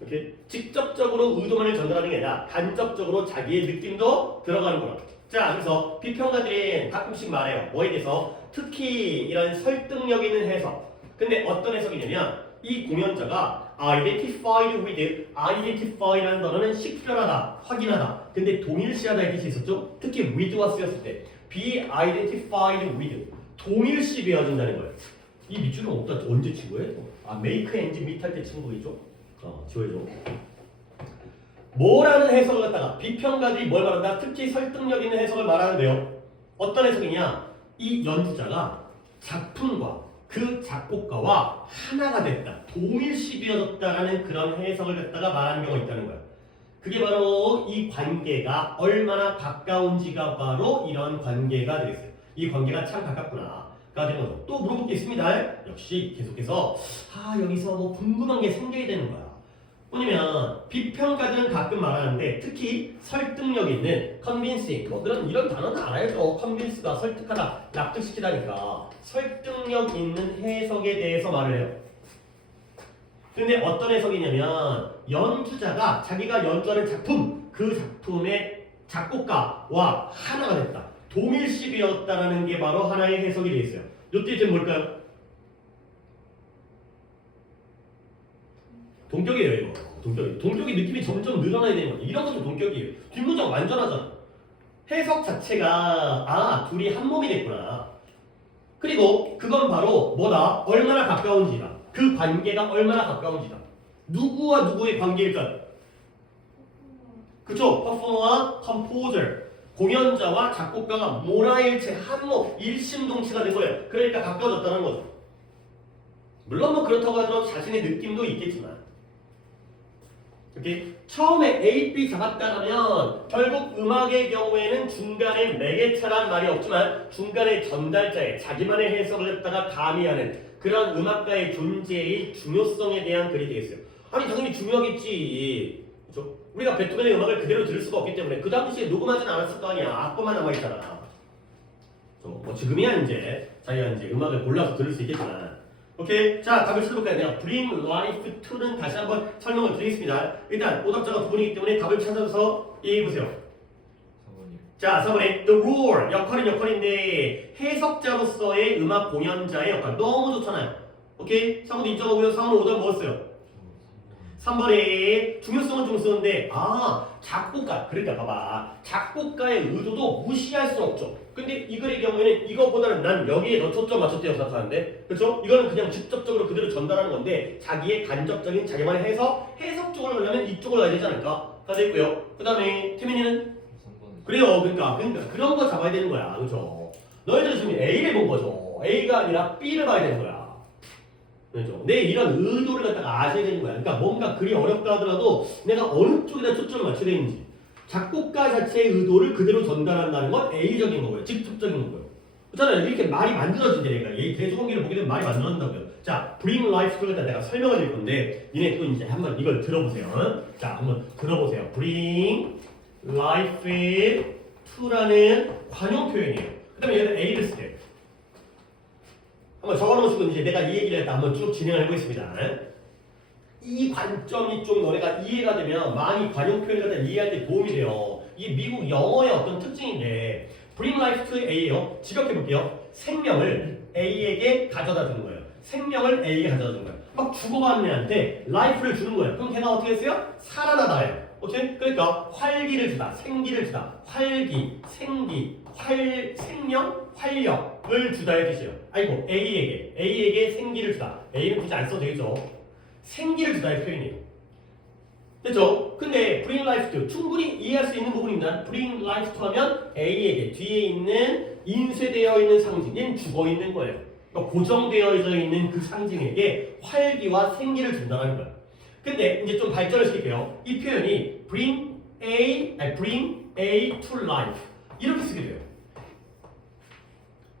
이렇게 직접적으로 의도만을 전달하는 게 아니라 간접적으로 자기의 느낌도 들어가는 거라. 자, 그래서 비평가들이 가끔씩 말해요. 뭐에 대해서? 특히 이런 설득력 있는 해석. 근데 어떤 해석이냐면 이 공연자가 identify라는 단어는 식별하다, 확인하다. 근데 동일시하다의 뜻이 있었죠? 특히 with와 쓰였을 때 be identified with 동일시 되어진다는 거예요. 이 밑줄은 없다. 언제 친구예요? make and meet 할 때 친구이죠? 지워야죠. 뭐라는 해석을 갖다가 비평가들이 뭘 말한다? 특히 설득력 있는 해석을 말하는데요. 어떤 해석이냐? 이 연주자가 작품과 그 작곡가와 하나가 됐다. 동일시 되어졌다라는 그런 해석을 갖다가 말하는 경우가 있다는 거야. 그게 바로 이 관계가 얼마나 가까운지가 바로 이런 관계가 되겠어요. 이 관계가 참 가깝구나. 가 되는 거죠. 또 물어볼 게 있습니다. 역시 계속해서 여기서 뭐 궁금한 게 생겨야 되는 거야. 뭐냐면 비평가들은 가끔 말하는데 특히 설득력 있는 convincing 뭐 이런 단어는 알아야죠. convince가 설득하다, 납득시키다니까 설득력 있는 해석에 대해서 말을 해요. 근데 어떤 해석이냐면 연주자가 자기가 연주하는 작품, 그 작품의 작곡가와 하나가 됐다. 동일시 되었다라는 게 바로 하나의 해석이 되어 있어요. 이때 좀 뭘까요? 동격이에요 이거. 동격이 느낌이 점점 늘어나야 되는 거예요. 이런 것도 동격이에요. 뒷문장 완전하잖아. 해석 자체가 둘이 한 몸이 됐구나. 그리고 그건 바로 뭐다? 얼마나 가까운지다. 그 관계가 얼마나 가까운지다. 누구와 누구의 관계일까요? 그쵸? 퍼포머와 컴포저, 공연자와 작곡가가 모라일체 한몸 일심동체가 된 거예요. 그러니까 가까워졌다는 거죠. 물론 뭐 그렇다고 하더라도 자신의 느낌도 있겠지만 이렇게 처음에 A, B 잡았다면 결국 음악의 경우에는 중간에 매개차란 말이 없지만 중간에 전달자의 자기만의 해석을 했다가 가미하는 그런 음악가의 존재의 중요성에 대한 글이 되겠어요. 아니 당연히 중요하겠지. 그렇죠? 우리가 베토벤의 음악을 그대로 들을 수가 없기 때문에 그 당시에 녹음하진 않았을 거 아니야. 악보만 남아있잖아. 뭐 지금이야 이제 자기가 이제 음악을 골라서 들을 수 있겠지만 오케이. 자, 답을 찾아볼까요? 내가 bring life to는 다시 한번 설명을 드리겠습니다. 일단 오답자가 두 분이기 때문에 답을 찾아서 얘기해보세요. 4번이요. 자, 4번에 the role, 역할은 역할인데 해석자로서의 음악 공연자의 역할 너무 좋잖아요. 오케이? 3번도 인정하고요. 4번 오답 먹었어요. 3번에 중요성은 중요성인데 작곡가, 그러니까 봐봐, 작곡가의 의도도 무시할 수 없죠. 근데 이 글의 경우에는 이거보다는 난 여기에 더 초점 맞췄다고 생각하는데, 그렇죠? 이거는 그냥 직접적으로 그대로 전달하는 건데 자기의 간접적인 자기만의 해석 쪽을 가려면 이쪽을 가야 되지 않을까? 가 되고요. 그 다음에 태민이는 3번은 그래요. 그러니까 그런 거 잡아야 되는 거야, 그렇죠? 너희들은 지금 A를 본 거죠. A가 아니라 B를 봐야 되는 거야. 그렇죠? 내 이런 의도를 갖다가 아셔야 되는 거야. 그러니까 뭔가 글이 어렵다 하더라도 내가 어느 쪽에다 초점을 맞춰야 되는지 작곡가 자체의 의도를 그대로 전달한다는 건 A적인 거고요. 직접적인 거고요. 그렇잖아요. 이렇게 말이 만들어진다니까. 이 대소관계를 보게 되면 말이 만들어진다고요. 자, bring life to를 갖다 내가 설명을 드릴 건데 니네 또 이제 한번 이걸 들어보세요. 자, 한번 들어보세요. bring life to라는 관용 표현이에요. 그 다음에 얘는 A를 쓸게요. 한번 적어놓으시고 이제 내가 이 얘기를 했다 한번 쭉 진행을 해보겠습니다. 이 관점이 좀 너네가 이해가 되면 많이 관용 표현을 갖다 이해할 때 도움이 돼요. 이게 미국 영어의 어떤 특징인데 bring life to A예요. 직역해볼게요. 생명을 A에게 가져다 주는 거예요. 생명을 A에게 가져다 주는 거예요. 막 죽어가는 애한테 life를 주는 거예요. 그럼 걔가 어떻게 했어요? 살아나다예요. 오케이? 그러니까 활기를 주다, 생기를 주다, 활기, 생기, 생명, 활력을 주다의 뜻이에요. 아이고 A에게 생기를 주다. A는 굳이 안 써도 되겠죠. 생기를 주다의 표현이에요. 됐죠? 근데 bring life to 충분히 이해할 수 있는 부분입니다. bring life to 하면 A에게 뒤에 있는 인쇄되어 있는 상징, 얘는 죽어 있는 거예요. 그러니까 고정되어져 있는 그 상징에게 활기와 생기를 준다는 거예요. 근데 이제 좀 발전을 시킬게요. 이 표현이 bring A to life 이렇게 쓰게 돼요.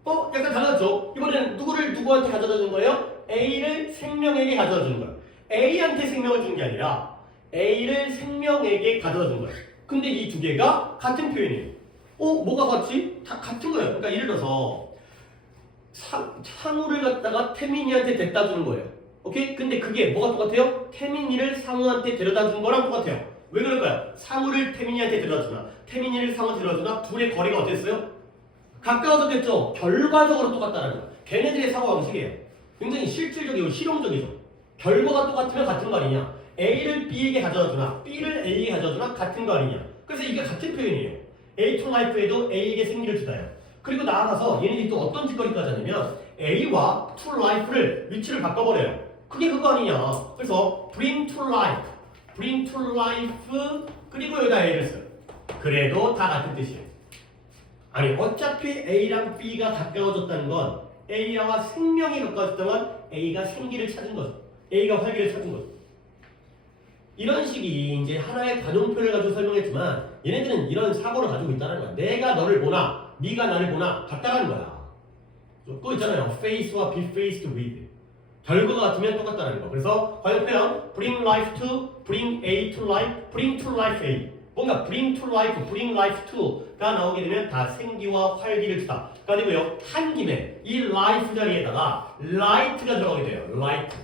약간 달랐죠? 이번에는 누구한테 가져다 주는 거예요? A를 생명에게 가져다 주는 거예요. A한테 생명을 주는 게 아니라 A를 생명에게 가져다 주는 거예요. 근데 이 두 개가 같은 표현이에요. 뭐가 같지? 다 같은 거예요. 그러니까 예를 들어서 상우를 갖다가 태민이한테 데려다 주는 거예요. 오케이? 근데 그게 뭐가 똑같아요? 태민이를 상우한테 데려다 준 거랑 똑같아요. 왜 그럴까요? 상우를 태민이한테 데려다 주나 태민이를 상우한테 데려다 주나 둘의 거리가 어땠어요? 가까워졌겠죠? 결과적으로 똑같다는 거예요. 걔네들의 사고방식이에요. 굉장히 실질적이고 실용적이죠. 결과가 똑같으면 같은 거 아니냐? A를 B에게 가져다 주나 B를 A에게 가져다 주나 같은 거 아니냐? 그래서 이게 같은 표현이에요. A to life에도 A에게 생기를 주다요. 그리고 나아가서 얘네들이 또 어떤 짓거리까지 하냐면 A와 to life를 위치를 바꿔버려요. 그게 그거 아니냐? 그래서 bring to life 그리고 여기다 A를 써요. 그래도 다 같은 뜻이에요. 아니 어차피 A랑 B가 가까워졌다는 건 A와 생명이 가까워졌다는 건 A가 생기를 찾은 거죠. A가 활기를 찾은 거죠. 이런 식이 이제 하나의 관용표를 가지고 설명했지만 얘네들은 이런 사고를 가지고 있다는 거야. 내가 너를 보나 네가 나를 보나 같다는 거야. 또 있잖아요. face와 be faced with. 결과가 같으면 똑같다는 거. 그래서 관용표현 bring life to, bring A to life, bring to life A. 뭔가 bring to life, bring life to가 나오게 되면 다 생기와 활기를 주다. 그리고요 한 김에 이 life 자리에다가 light가 들어가게 돼요. light.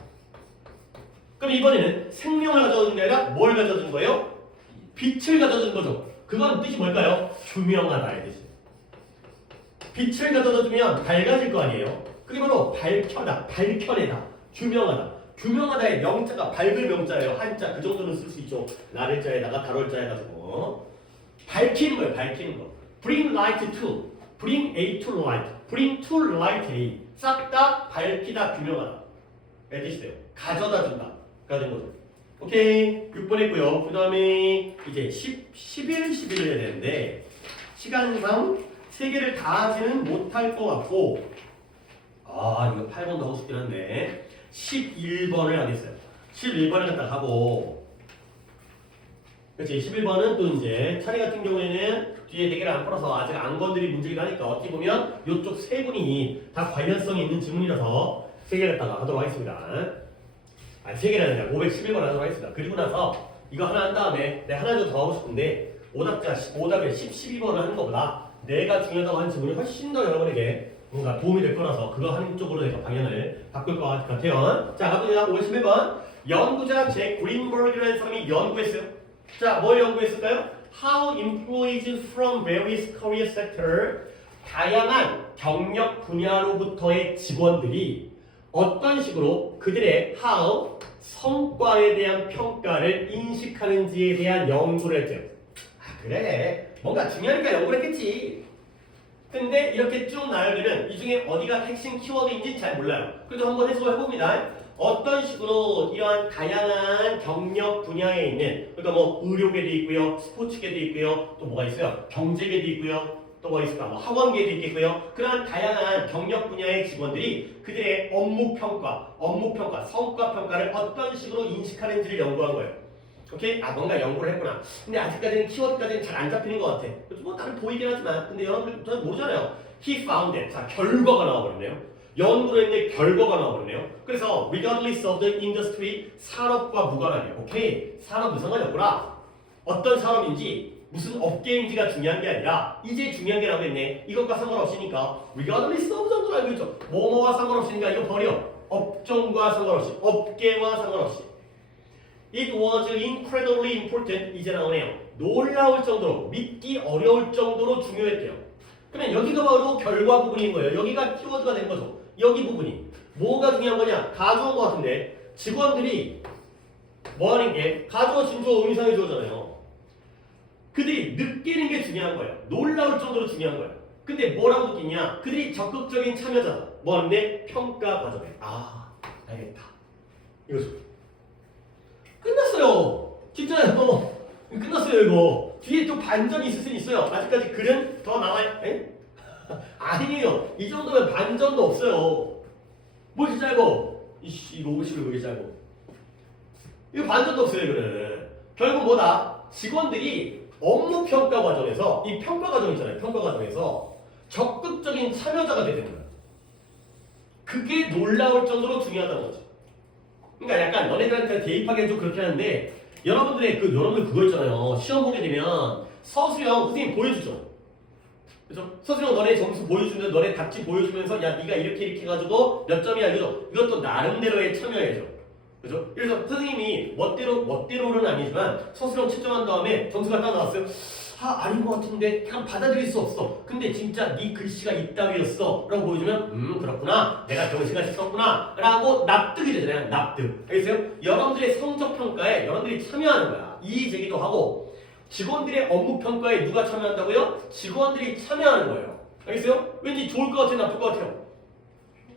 그럼 이번에는 생명을 가져오는 게 아니라 뭘 가져오는 거예요? 빛을 가져오는 거죠. 그건 뜻이 뭘까요? 투명하다의 뜻이에요. 빛을 가져다 주면 밝아질 거 아니에요? 그게 바로 밝혀다, 밝혀내다, 규명하다. 규명하다의 명자가 밝을 명자예요. 한자 그 정도는 쓸 수 있죠. 나를 자에다가 다룰 자 해가지고 밝히는 거예요. 밝히는 거. Bring light to, bring A to light, bring to light A. 싹 다 밝히다, 규명하다. 뜻이 돼요. 가져다 준다. 가 된 거죠. 오케이. 6번 했고요. 그 다음에 이제 11 해야 되는데 시간상 3개를 다 하지는 못할 것 같고 이거 8번도 하고 싶긴 한데 11번을 하겠어요. 11번을 갖다 하고 그렇지. 11번은 또 이제 차례 같은 경우에는 뒤에 4개를 안 풀어서 아직 안 건드린 문제이긴 하니까 어떻게 보면 이쪽 3분이 다 관련성이 있는 지문이라서 3개를 갖다가 하도록 하겠습니다. 3개를 아니라 511번 하도록 하겠습니다. 그리고 나서 이거 하나 한 다음에 내가 하나 더 하고 싶은데 오답에 12번을 하는 것보다 내가 중요하다고 하는 지문이 훨씬 더 여러분에게 뭔가 도움이 될 거라서 그거 하는 쪽으로 내가 방향을 바꿀 것 같아요. 자, 갑니다. 51번. 연구자 잭 그린버그라는 사람이 연구했어요. 자, 뭘 연구했을까요? How employees from various career sector 다양한 경력 분야로부터의 직원들이 어떤 식으로 그들의 how 성과에 대한 평가를 인식하는지에 대한 연구를 했죠. 그래 뭔가 중요하니까 연구를 했겠지. 근데 이렇게 쭉 나열되면 이 중에 어디가 핵심 키워드인지 잘 몰라요. 그래도 한번 해석을 해봅니다. 어떤 식으로 이러한 다양한 경력 분야에 있는 그러니까 뭐 의료계도 있고요, 스포츠계도 있고요, 또 뭐가 있어요? 경제계도 있고요. 또 뭐 있을까? 뭐 학원계도 있겠고요. 그러한 다양한 경력 분야의 직원들이 그들의 업무 평가, 성과 평가를 어떤 식으로 인식하는지를 연구한 거예요. 오케이? 뭔가 연구를 했구나. 근데 아직까지는 키워드까지는 잘 안 잡히는 것 같아. 뭐 다른 보이긴 하지만, 근데 여러분들 잘 모르잖아요. He found it. 자, 결과가 나와버렸네요. 연구를 했는데 결과가 나와버렸네요. 그래서 regardless of the industry, 산업과 무관하게. 오케이? 산업은 상관이 없구나. 어떤 산업인지 무슨 업계인지가 중요한 게 아니라 이제 중요한 게 나오겠네. 이것과 상관없으니까 regardless of 정도로 알고 있죠. 뭐뭐와 상관없으니까 이거 버려. 업종과 상관없이, 업계와 상관없이. It was incredibly important. 이제 나오네요. 놀라울 정도로, 믿기 어려울 정도로 중요했대요. 그러면 여기가 바로 결과 부분인 거예요. 여기가 키워드가 된 거죠. 여기 부분이. 뭐가 중요한 거냐? 다 좋은 것 같은데 직원들이 뭐 하는 게 가주어, 진주어, 의미상의 주어잖아요. 그들이 느끼는 게 중요한 거예요. 놀라울 정도로 중요한 거예요. 근데 뭐라고 느끼냐? 그들이 적극적인 참여자다. 뭐 하는데? 평가 과정에. 아, 알겠다. 이거죠. 끝났어요. 진짜요. 끝났어요, 이거. 뒤에 또 반전이 있을 수 있어요. 아직까지 글은 더 나와요. 에? 아니에요. 이 정도면 반전도 없어요. 뭐 이렇게 짧고? 이씨, 이거 50을 왜 이렇게 짧고? 이거 반전도 없어요, 이거는. 결국 뭐다? 직원들이 업무 평가 과정에서, 이 평가 과정 있잖아요. 평가 과정에서 적극적인 참여자가 되는 거야. 그게 놀라울 정도로 중요하다는 거지. 그러니까 약간 너네들한테 대입하기엔 좀 그렇게 하는데, 여러분들 그거 있잖아요. 시험 보게 되면 서술형 선생님 보여주죠. 그죠? 서술형 너네 점수 보여주는데 너네 답지 보여주면서 야 네가 이렇게 해가지고 몇 점이야 이것도 나름대로의 참여해줘. 그죠? 그래서 선생님이 멋대로는 아니지만 서술형 채점한 다음에 점수가 딱 나왔어요. 아 아닌 것 같은데 그냥 받아들일 수 없어. 근데 진짜 네 글씨가 이따위였어 라고 보여주면 그렇구나 내가 병시같이 썼구나 라고 납득이 되잖아요. 납득. 알겠어요? 여러분들의 성적평가에 여러분들이 참여하는 거야. 이의제기도 하고 직원들의 업무평가에 누가 참여한다고요? 직원들이 참여하는 거예요. 알겠어요? 왠지 좋을 것 같아요? 나쁠 것 같아요?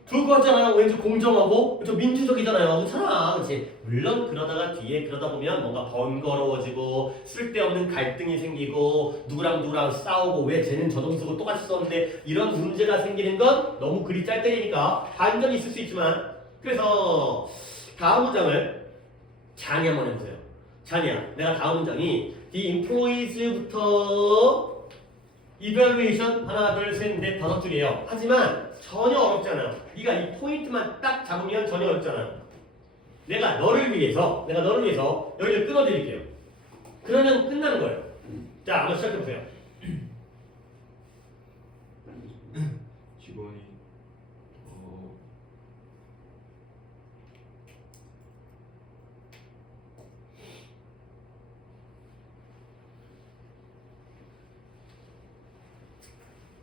좋을 것 같잖아요. 왠지 공정하고 좀 민주적이잖아요. 그렇잖아. 그렇지? 물론 그러다 보면 뭔가 번거로워지고 쓸데없는 갈등이 생기고 누구랑 싸우고 왜 쟤는 저 점수고 똑같이 썼는데 이런 문제가 생기는 건 너무 글이 짤때리니까 반전이 있을 수 있지만 그래서 다음 문장을 잔이 한번 해보세요. 잔이야. 내가 다음 문장이 The employees부터 evaluation 하나 둘 셋 넷 다섯 줄이에요. 하지만 전혀 어렵지 않아요. 네가 이 포인트만 딱 잡으면 전혀 어렵지 않아요. 내가 너를 위해서 여기를 끊어드릴게요. 그러면 끝나는 거예요. 자, 한번 시작해보세요.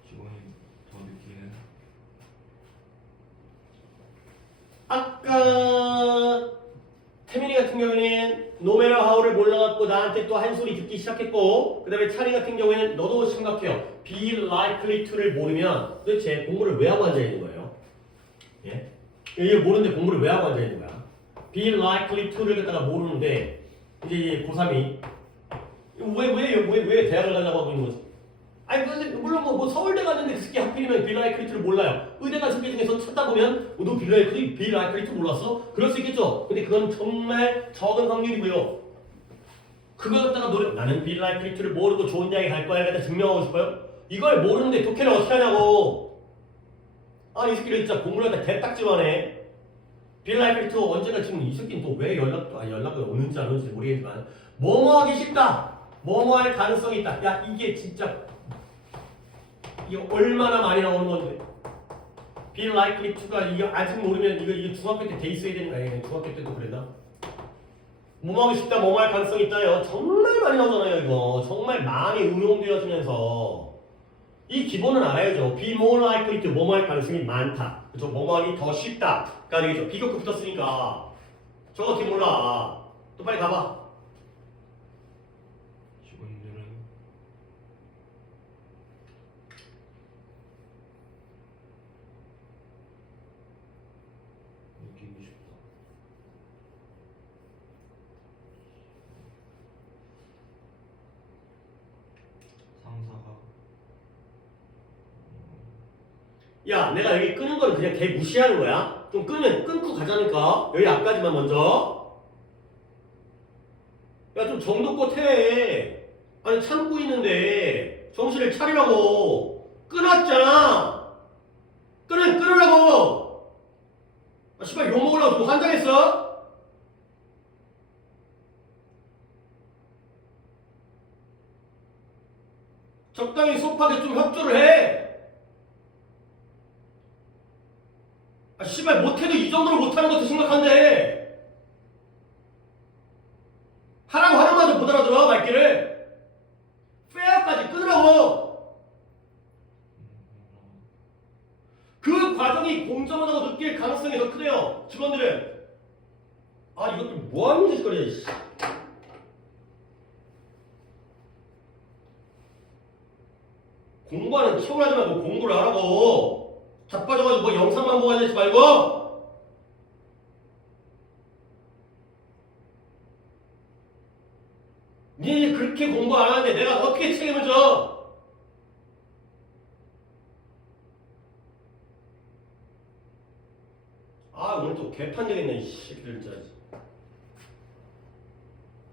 직원이 더 느끼는 아까 태민이 같은 경우에는 노메라 하우를 몰라갖고 나한테 또 한 소리 듣기 시작했고 그 다음에 차리 같은 경우에는 너도 생각해요. be likely to를 모르면 도대체 공부를 왜 하고 앉아있는 거예요? 예? 이걸 모르는데 공부를 왜 하고 앉아있는 거야? be likely to를 갖다가 모르는데 이제 고3이 왜 대학을 가려고 하고 있는 거지? 아니 물론 뭐 서울대 갔는데 그 새끼 하필이면 be likely to를 몰라요. 의대 간 새끼 중에서 찾다 보면 너 be likely to 몰랐어? 그럴 수 있겠죠. 근데 그건 정말 적은 확률이고요. 그거 갖다가 나는 be likely to를 모르고 좋은 대학에 갈 거야 갖다 증명하고 싶어요? 이걸 모르는데 독해를 어떻게 하냐고. 아니 이 새끼를 진짜 공부를 갖다 개딱지만해. be likely to 언제가 지금 이 새끼는 또 왜 연락을 오는지 안 오는지 모르겠지만 뭐뭐 하기 쉽다. 뭐뭐 할 가능성이 있다. 야 이게 진짜 이게 얼마나 많이 나오는 건데. be likely to가 이게 아직 모르면 이거 중학교 때 돼 있어야 되는 거 아니에요? 중학교 때도 그랬나? 뭐뭐 하기 쉽다, 뭐뭐 할 가능성이 있다요. 정말 많이 나오잖아요, 이거. 정말 많이 응용되어지면서 이 기본은 알아야죠. be more likely to 뭐뭐 할 가능성이 많다. 그죠? 뭐뭐 하기 더 쉽다가 되겠죠. 비교급 붙었으니까. 저거 어떻게 몰라. 또 빨리 가봐. 직원들은 느끼고 싶다. 상사가 야, 내가 여기 끄는 거는 그냥 개 무시하는 거야. 좀 끊고 가자니까. 여기 앞까지만 먼저. 야, 좀 정도껏 해. 아니, 참고 있는데 정신을 차리라고. 끊었잖아. 끊으라고. 아, 씨발 욕 먹으려고 좀 환장했어? 적당히 수업하게 좀 협조를 해. 아, 씨발 못해도 이 정도로 못하는 것도 심각한데 하라고 하는 말도 못 알아들어. 말귀를 페어까지 끊으라고. 그 과정이 공정하다고 느낄 가능성이 더 크대요. 직원들은 공부하는 척을 하지 말고 공부를 하라고. 자빠져가지고 뭐 영상만 보고 앉아있지 말고. 니 그렇게 공부 안 하는데 내가 어떻게 책임을 져? 아 오늘 또 개판 되겠네 이 새끼들 진짜.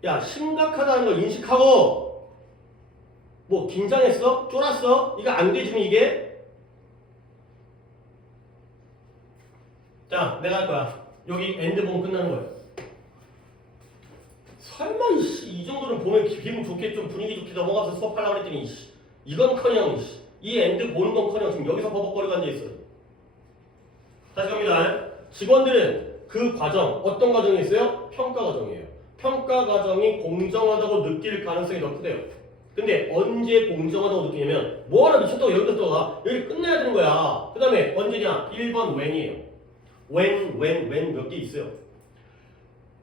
야 심각하다는 걸 인식하고 뭐 긴장했어? 쫄았어? 이거 안 되지 이게? 자 내가 할 거야. 여기 엔드 보면 끝나는 거야. 설마 이씨 이 정도는 보면 기분 좋게 좀 분위기 좋게 넘어가서 수업하려고 그랬더니 이씨 이건커녕 이씨 이 엔드 보는 건커녕 지금 여기서 버벅거리고 앉아있어. 다시 갑니다. 직원들은 그 과정 어떤 과정이 있어요? 평가 과정이에요. 평가 과정이 공정하다고 느낄 가능성이 더 크대요. 근데 언제 공정하다고 느끼냐면 뭐하나 미쳤다고 여기다 들어가 여기 끝내야 되는 거야. 그 다음에 언제냐? 1번 when이에요. when 몇 개 있어요.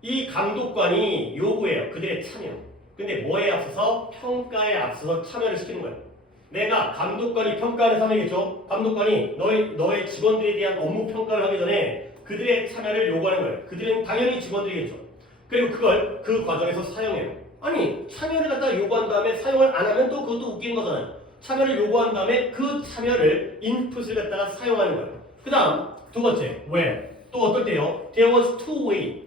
이 감독관이 요구해요. 그들의 참여. 근데 뭐에 앞서서? 평가에 앞서서 참여를 시키는 거예요. 내가 감독관이 평가하는 사람이겠죠. 감독관이 너의 직원들에 대한 업무 평가를 하기 전에 그들의 참여를 요구하는 거예요. 그들은 당연히 직원들이겠죠. 그리고 그걸 그 과정에서 사용해요. 아니 참여를 갖다 요구한 다음에 사용을 안 하면 또 그것도 웃기는 거잖아요. 참여를 요구한 다음에 그 참여를 인풋을 갖다가 사용하는 거예요. 그 다음 두 번째 where 또 어떨 때요? There was two way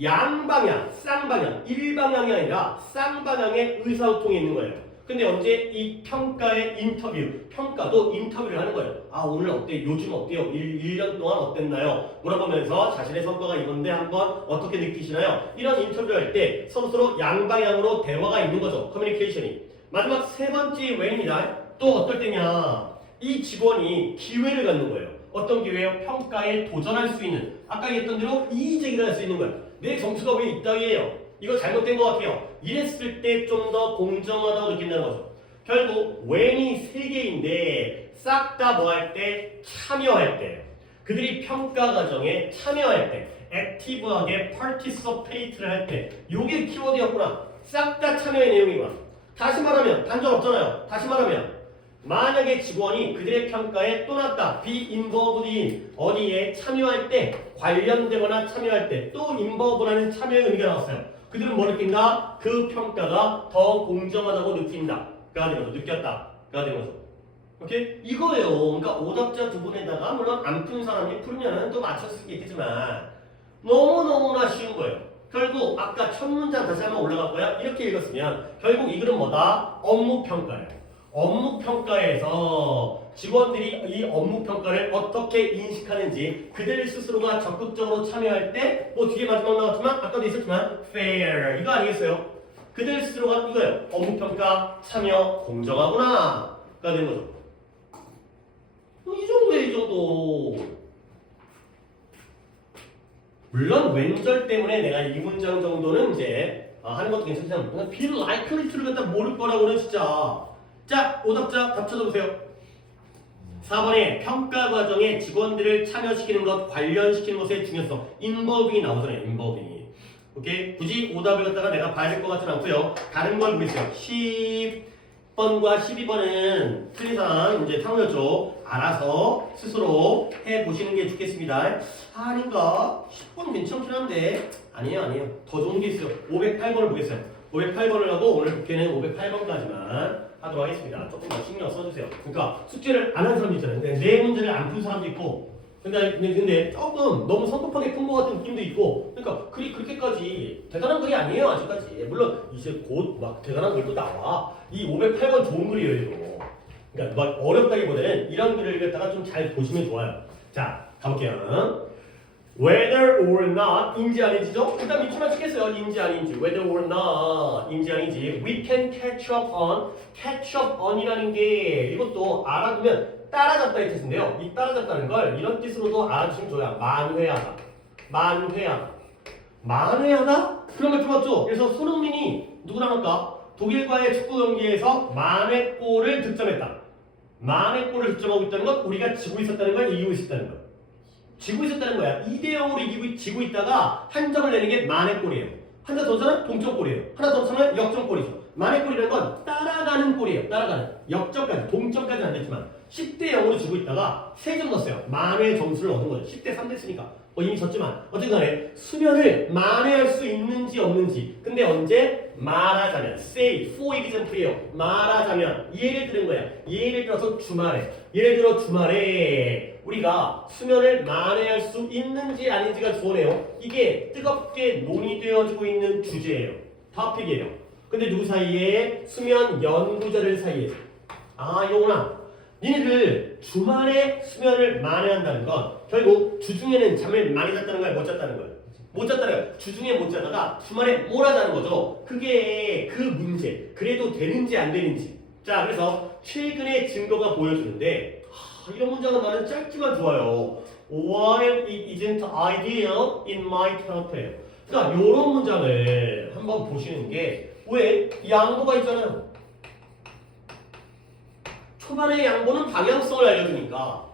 양방향, 쌍방향, 일방향이 아니라 쌍방향의 의사소통이 있는 거예요. 근데 언제 이 평가의 인터뷰, 평가도 인터뷰를 하는 거예요. 아 오늘 어때? 요즘 어때요? 1년 동안 어땠나요? 물어보면서 자신의 성과가 이건데 한번 어떻게 느끼시나요? 이런 인터뷰를 할 때 서로서로 양방향으로 대화가 있는 거죠. 커뮤니케이션이. 마지막 세 번째 when입니다. 또 어떨 때냐? 이 직원이 기회를 갖는 거예요. 어떤 기회요? 평가에 도전할 수 있는 아까 얘기했던 대로 이의제기를 할 수 있는 거예요. 내 점수가 왜 이따위예요? 이거 잘못된 것 같아요. 이랬을 때 좀 더 공정하다고 느낀다는 거죠. 결국 when이 세 개인데 싹 다 뭐 할 때? 참여할 때. 그들이 평가 과정에 참여할 때 액티브하게 participate를 할 때 요게 키워드였구나. 싹 다 참여의 내용이구나. 다시 말하면 단정 없잖아요. 다시 말하면 만약에 직원이 그들의 평가에 또 났다. be involved in 어디에 참여할 때 관련되거나 참여할 때 또 involve라는 참여의 의미가 나왔어요. 그들은 뭐 느낀다? 그 평가가 더 공정하다고 느낀다. 가 되는 거죠. 느꼈다. 가 되는 거죠. 오케이? 이거예요. 그러니까 오답자 두 분에다가 물론 안 푼 사람이 풀면은 또 맞췄을 수 있겠지만 너무너무나 쉬운 거예요. 결국 아까 첫 문장 다시 한번 올라갈 거야. 이렇게 읽었으면 결국 이 글은 뭐다? 업무 평가예요. 업무 평가에서 직원들이 이 업무 평가를 어떻게 인식하는지 그들 스스로가 적극적으로 참여할 때 뭐 뒤에 마지막 나왔지만 아까도 있었지만 fair 이거 아니겠어요? 그들 스스로가 이거예요. 업무 평가 참여 공정하구나 가 되는 거죠. 이 정도에 이 정도. 물론 왼절 때문에 내가 이 문장 정도는 이제 하는 것도 괜찮지만 그냥 feel likely to를 갖다 모를 거라고는 진짜. 자, 오답자 답 찾아보세요. 4번에 평가 과정에 직원들을 참여시키는 것, 관련시키는 것의 중요성. involve이 나오잖아요. involve이. 오케이? 굳이 오답을 갖다가 내가 봐야 될 것 같지는 않고요. 다른 걸 보겠어요. 10번과 12번은 틀리상 이제 탕후였죠. 알아서 스스로 해보시는 게 좋겠습니다. 아닌가? 10번 괜찮긴 한데 아니에요. 더 좋은 게 있어요. 508번을 보겠어요. 508번을 하고 오늘 국회는 508번까지만 하도록 하겠습니다. 조금 더 신경 써주세요. 그러니까 숙제를 안 한 사람도 있잖아요. 내 문제를 안 푼 사람도 있고 근데 조금 너무 성급하게 푼 것 같은 느낌도 있고 그러니까 글이 그렇게까지 대단한 글이 아니에요. 아직까지. 물론 이제 곧 막 대단한 글도 나와. 이 508번 좋은 글이에요. 이거. 그러니까 막 어렵다기보다는 이런 글을 갖다가 좀 잘 보시면 좋아요. 자 가볼게요. Whether or not 인지 아닌지죠? 일단 밑줄만 치겠어요. 인지 아닌지. Whether or not 인지 아닌지. We can catch up on. catch up on이라는 게 이것도 알아두면 따라잡다 이 뜻인데요. 이 따라잡다는 걸 이런 뜻으로도 알아주시면 좋아요. 만회하다. 만회하다? 그런 걸 들어봤죠? 그래서 손흥민이 누구랑 할까? 독일과의 축구 경기에서 만회골을 득점했다. 만회골을 득점하고 있다는 건 우리가 지고 있었다는 걸 이기고 있었다는 거. 지고 있었다는 거야. 2대 0으로 지고 있다가 한 점을 내는 게 만회골이에요. 한자 더 동점골이에요. 하나 더 쳐는 역점골이죠. 만회골이라는 건 따라가는 골이에요. 따라가는. 역점까지, 동점까지는 안 됐지만 10대 0으로 주고 있다가 3점 넣었어요. 만회 점수를 얻은 거죠. 10대 3 됐으니까. 이미 졌지만 어쨌든 간에 수면을 만회할 수 있는지 없는지. 근데 언제? 말하자면 say for example이에요. 말하자면 예를 들은 거야. 예를 들어서 주말에 예를 들어 주말에 우리가 수면을 만회할 수 있는지 아닌지가 주어네요. 이게 뜨겁게 논의되어지고 있는 주제예요. 토픽이에요. 근데 누구 사이에? 수면 연구자들 사이에. 아 이거구나. 니네들 주말에 수면을 만회한다는 건 결국 주중에는 잠을 많이 잤다는 거야, 못 잤다는 거야? 못 잤다는 거야. 주중에 못 자다가 주말에 뭘 하자는 거죠. 그게 그 문제. 그래도 되는지 안 되는지. 자, 그래서 최근의 증거가 보여주는데 이런 문장은 나는 짧지만 좋아요. While it isn't ideal, it might help해요. 그러니까 이런 문장을 한번 보시는 게 왜? 양보가 있잖아요. 초반의 양보는 방향성을 알려주니까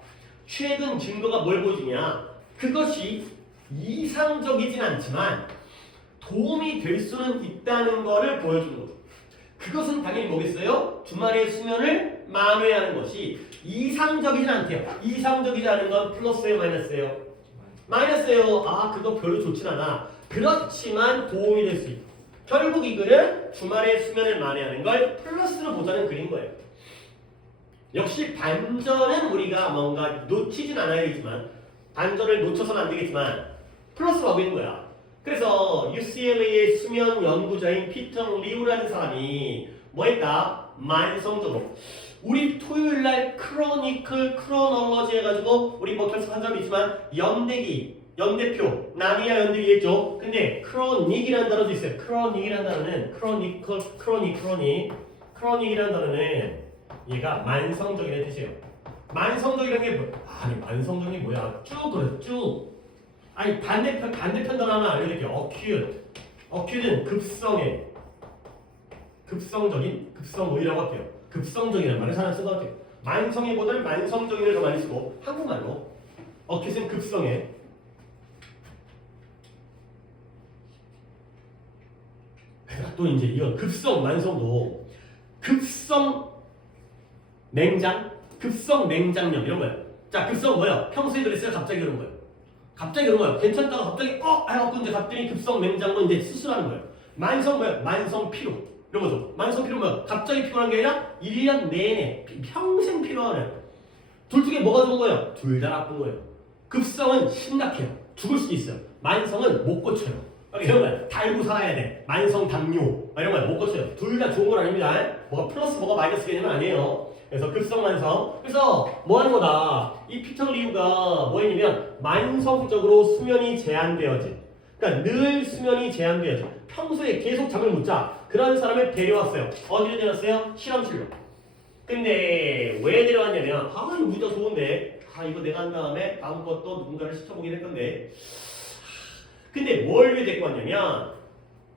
최근 증거가 뭘 보여주냐? 그것이 이상적이진 않지만 도움이 될 수는 있다는 것을 보여주는 거죠. 그것은 당연히 뭐겠어요? 주말에 수면을 만회하는 것이 이상적이진 않대요. 이상적이지 않은 건 플러스예요, 마이너스예요? 마이너스예요. 아, 그거 별로 좋진 않아. 그렇지만 도움이 될 수 있다. 결국 이 글은 주말에 수면을 만회하는 걸 플러스로 보자는 글인 거예요. 역시 반전은 우리가 뭔가 놓치진 않아야 되지만 반전을 놓쳐서는 안 되겠지만 플러스로 하고 있는 거야. 그래서 UCLA의 수면 연구자인 피터 리우라는 사람이 뭐 했다? 만성적으로 우리 토요일날 크로노로지 해가지고 우리 뭐 결석한 점이 있지만 연대기, 연대표, 나니아 연대기 했죠. 근데 크로닉이라는 단어도 있어요. 크로닉이라는 단어는 크로닉이라는 단어는 얘가 만성적이라는 뜻이에요. 만성적이라는 게 뭐야? 아니 만성적이 뭐야? 쭉 그래 쭉. 아니 반대편 단어 하나 알려드릴게요. acute. 급성의 급성적인 급성의라고 할게요. 급성적이라는 말을 사람 쓴 것 같아요. 만성의보다는 만성적인을 더 많이 쓰고 한국말로 acute는 급성의 또 이제 이건 급성 만성도 급성 급성 냉장염 이런 거예요. 자, 급성 뭐야? 평소에 그랬어요? 갑자기 그런 거예요. 갑자기 그런 거예요. 괜찮다가 갑자기 해갖고 이제 갑자기 급성 냉장염 이제 수술하는 거예요. 만성 뭐야? 만성 피로 이런 거죠. 만성 피로 뭐야? 갑자기 피곤한 게 아니라 1년 내내 평생 피로하는. 둘 중에 뭐가 좋은 거예요? 둘 다 나쁜 거예요. 급성은 심각해요. 죽을 수도 있어요. 만성은 못 고쳐요. 이런 거야. 달고 살아야 돼. 만성 당뇨 이런 거야. 못 고쳐요. 둘 다 좋은 건 아닙니다. 뭐가 플러스 뭐가 마이너스 개념은 아니에요. 그래서 급성 만성. 그래서 뭐 하는 거다. 이 피터 리우가 뭐 했냐면 만성적으로 수면이 제한되어진. 그러니까 늘 수면이 제한되어진. 평소에 계속 잠을 못 자. 그런 사람을 데려왔어요. 어디로 데려왔어요? 실험실로. 근데 왜 데려왔냐면 이거 문자 좋은데 이거 내가 한 다음에 다음 것도 누군가를 시켜보긴 할 건데 근데 뭘 왜 데리고 왔냐면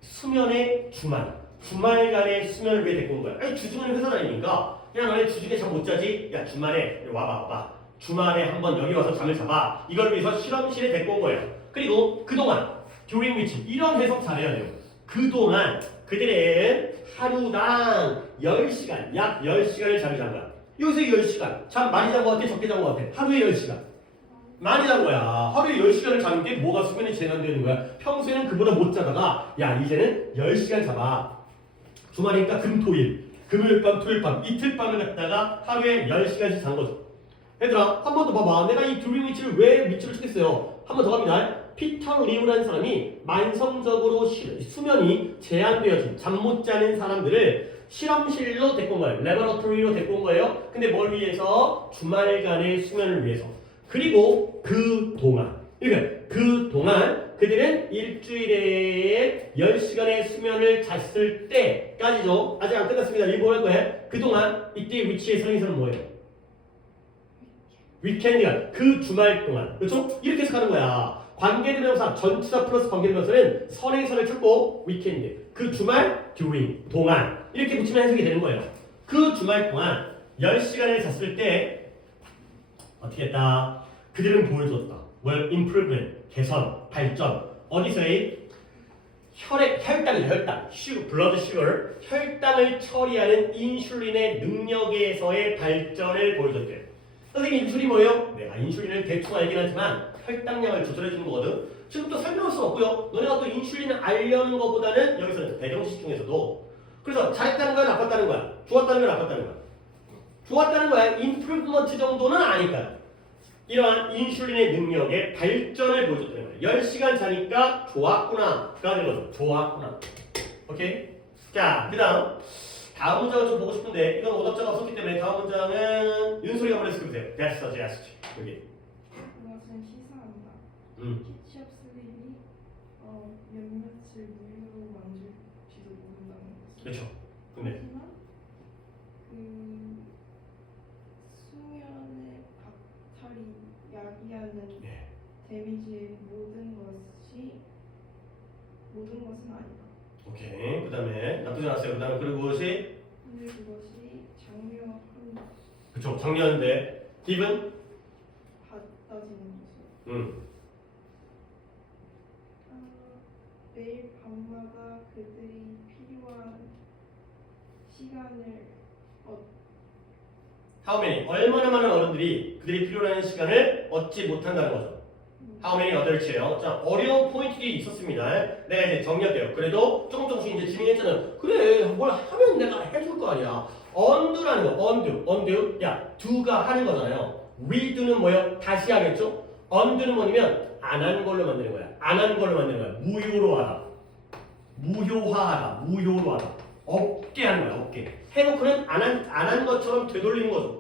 수면의 주말간의 수면을 왜 데리고 온 거야? 아니 주중은 회사 다니니까 야 너네 주중에 잠 못 자지? 야 주말에 와봐 주말에 한번 여기 와서 잠을 자봐. 이걸 위해서 실험실에 데리고 온 거예요. 그리고 그동안 during which 이런 해석 잘해야 돼요. 그동안 그들은 하루당 10시간 약 10시간을 잠을 잔 거야. 여기서 10시간 잠 많이 잔 거 같아? 적게 잔 거 같아? 하루에 10시간 많이 잔 거야. 하루에 10시간을 자는 게 뭐가 수면이 제한되는 거야. 평소에는 그보다 못 자다가 야 이제는 10시간 자봐. 주말이니까 금요일 밤 토요일 밤 이틀 밤을 갖다가 하루에 10시간씩 잔 거죠. 얘들아 한 번 더 봐봐. 내가 이 두링 위치를 왜 밑줄을 치겠어요. 한 번 더 갑니다. 피터 리우라는 사람이 만성적으로 수면이 제한되어진 잠 못 자는 사람들을 실험실로 데리고 온 거예요. 레버러토리로 데리고 온 거예요. 근데 뭘 위해서? 주말간의 수면을 위해서. 그리고 그동안 그들은 일주일에 10시간의 수면을 잤을 때까지죠. 아직 안 끝났습니다. 일부 할 거예요. 그동안 이때 위치의 성의서는 뭐예요? 위켄드가 그 주말 동안 그렇죠? 이렇게 해석하는 거야. 관계대명사 전치사 플러스 관계대명사는 선행선을 찾고 위켄드 그 주말 during 동안 이렇게 붙이면 해석이 되는 거예요. 그 주말 동안 10시간을 잤을 때 어떻게 했다? 그들은 보여줬다. improvement 개선 발전 어디서의 혈당, 블러드 슈거, 혈당을 처리하는 인슐린의 능력에서의 발전을 보여줬대요. 선생님 인슐린 뭐예요? 내가 인슐린을 대충 알긴 하지만 혈당량을 조절해주는 거거든. 지금 또 설명할 수 없고요. 너네가 또 인슐린을 알려는 것보다는 여기서는 배정식 중에서도 그래서 잘했다는 거야, 나빴다는 거야? 좋았다는 거야, 나빴다는 거야? 좋았다는 거야. 임프루브먼트 정도는 아닐까요? 이러한 인슐린의 능력의 발전을 보여줬다는 거예요. 10시간 자니까 좋았구나. 가 되는 거죠. 좋았구나. 오케이? 자, 그 다음 문장을 좀 보고 싶은데 이건 오답자가 없었기 때문에 다음 문장은 윤소리가 보내서 보세요. That's suggest. 여기. 그것은 시사한다. 캐치업 슬립이 몇몇을 무료로 만들지도 모른다는 것을. 그렇죠. 근데 하지만 그 수면의 박탈이 야기하는 예. 데미지의 모든 것은 아니다. 오케이. 그 다음에 나쁘지 않았어요. 그 다음에 그리고 그것이 근데 그것이 장려한다. 그쵸. 장려하는데 기분? 받아지는 것을. 매일 밤마다 그들이 필요한 시간을 How many? 얼마나 많은 어른들이 그들이 필요로 하는 시간을 얻지 못한다는 거죠. How many others예요. 자, 어려운 포인트들이 있었습니다. 내가 이제 정리할게요. 그래도 조금씩 이제 진행했잖아요. 그래, 뭘 하면 내가 해줄 거 아니야. undo라는 거, undo. 야, do가 하는 거잖아요. redo는 뭐예요? 다시 하겠죠? undo는 뭐냐면 안 한 걸로 만드는 거야. 안 한 걸로 만드는 거야. 무효로 하다. 무효화하다. 무효로 하다. 없게 하는 거야. 없게. 해놓고는 안 한 것처럼 되돌리는 거죠.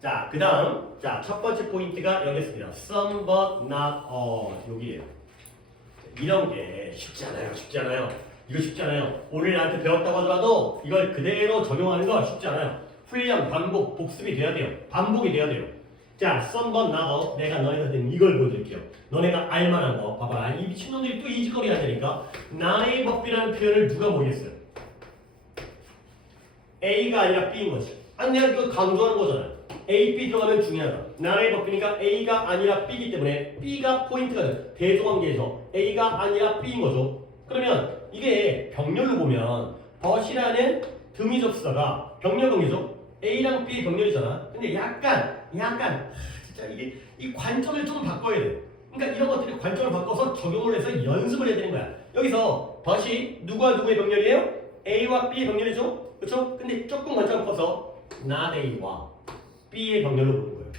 자, 그 다음, 자, 첫 번째 포인트가 여기 있습니다. Some but not all. 여기에요. 이런 게 쉽지 않아요. 이거 쉽지 않아요. 오늘 나한테 배웠다고 하더라도 이걸 그대로 적용하는 거 쉽지 않아요. 훈련, 반복, 복습이 돼야 돼요. 반복이 돼야 돼요. 자, some but not all. 내가 너네한테 이걸 보여드릴게요. 너네가 알만한 거. 봐봐. 이 미친놈들이 또 이짓거리 하자니까. 나의 법이라는 표현을 누가 모르겠어요. A가 아니라 B인 거지. 아니, 내가 이거 강조하는 거잖아요. A, B 들어가면 중요하다. 나의 법이니까 A가 아니라 B이기 때문에 B가 포인트가 돼. 대조관계에서 A가 아니라 B인 거죠. 그러면 이게 병렬로 보면 but이라는 등위 접수사가 병렬동이죠. A랑 B의 병렬이잖아. 근데 약간 진짜 이게 이 관점을 좀 바꿔야 돼. 그러니까 이런 것들이 관점을 바꿔서 적용을 해서 연습을 해야 되는 거야. 여기서 but이 누구와 누구의 병렬이에요? A와 B의 병렬이죠. 그렇죠? 근데 조금 관점을 바꿔서 not A와 B의 병렬로 보는 거예요.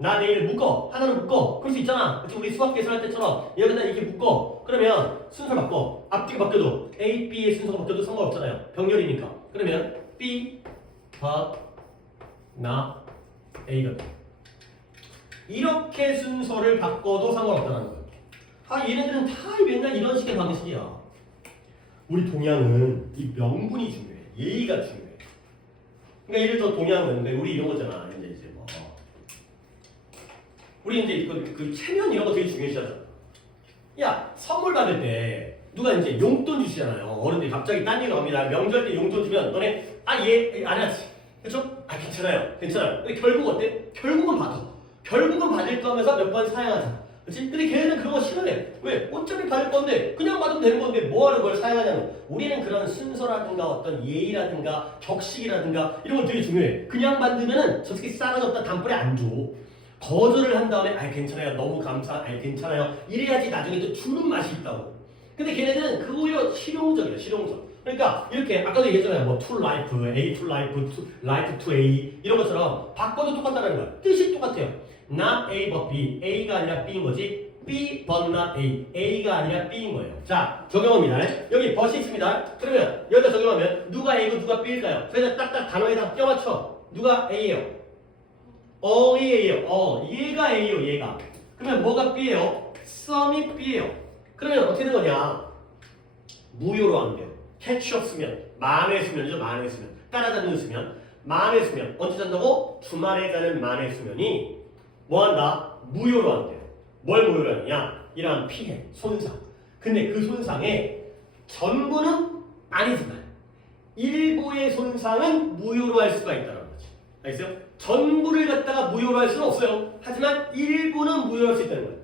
not A를 묶어. 하나로 묶어. 그럴 수 있잖아. 그치? 우리 수학 계산할 때처럼 여기다 이렇게 묶어. 그러면 순서 바꿔. 앞뒤가 바뀌어도 A, B의 순서가 바뀌어도 상관없잖아요. 병렬이니까. 그러면 B, but, not A가 돼. 이렇게 순서를 바꿔도 상관없다는 거예요. 아, 얘네들은 다 맨날 이런 식의 방식이야. 우리 동양은 이 명분이 중요해. 예의가 중요해. 그러니까 예를 들어 동양은 우리 이런 거잖아. 이제 뭐 우리 이제 그 체면 이런 거 되게 중요시하잖아. 야, 선물 받을 때 누가 이제 용돈 주시잖아요. 어른들이 갑자기 딴 얘기가 갑니다. 명절 때 용돈 주면 너네 얘 안 하지. 그렇죠? 괜찮아요. 근데 결국 어때? 결국은 받을 거면서 몇 번 사양하잖아. 그렇지? 근데 걔네는 그런 거 싫어해. 왜? 어차피 받을 건데 그냥 받으면 되는 건데 뭐하러 그걸 사양하냐는. 우리는 그런 순서라든가 어떤 예의라든가 격식이라든가 이런 거 되게 중요해. 그냥 받으면은 저 새끼 싸가지 없다 단번에 안 줘. 거절을 한 다음에 괜찮아요. 너무 괜찮아요. 이래야지 나중에 또 주는 맛이 있다고. 근데 걔네들은 그 오히려 실용적이야. 실용적. 그러니까 이렇게 아까도 얘기했잖아요. 뭐 to life, A to life, to life to A 이런 것처럼 바꿔도 똑같다는 거야. 뜻이 똑같아요. not A but B. A가 아니라 B인 거지. B but not A. A가 아니라 B인 거예요. 자, 적용합니다. 여기 but이 있습니다. 그러면 여기다 적용하면 누가 A고 누가 B일까요? 그래서 딱딱 단어에다 껴맞춰. 누가 A예요? all이 A예요. 얘가 A예요. 얘가. 그러면 뭐가 B예요? some이 B예요. 그러면 어떻게 되는 거냐? 무효로 하면 돼요. catch up 쓰면 만회 수면이죠. 만회 수면. 따라잡는 수면. 만회 수면. 언제 잔다고? 주말에 자는 만회 수면이 뭐한다? 무효로 한대요. 뭘 무효로 하느냐? 이러한 피해, 손상. 근데 그 손상의 전부는 아니지만 일부의 손상은 무효로 할 수가 있다는 거지. 알겠어요? 전부를 갖다가 무효로 할 수는 없어요. 하지만 일부는 무효로 할 수 있다는 거예요.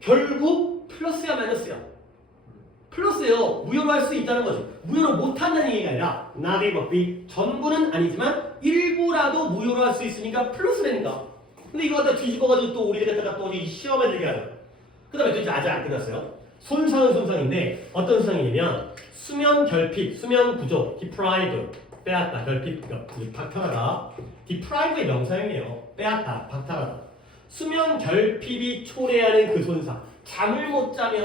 결국 플러스야 마이너스야? 플러스요. 무효로 할 수 있다는 거죠. 무효로 못한다는 얘기가 아니라 not able be 전부는 아니지만 일부라도 무효로 할 수 있으니까 플러스라니까. 근데 이거 갖다 뒤집어가지고 또 우리들 갖다가 또 이 시험에 들게 하죠. 그 다음에 또 이제 아직 안 끝났어요. 손상은 손상인데 어떤 손상이냐면 수면 결핍, 수면 부족, deprive 빼앗다, 결핍, 박탈하다. deprive의 명사형이에요. 빼앗다, 박탈하다. 수면 결핍이 초래하는 그 손상. 잠을 못 자면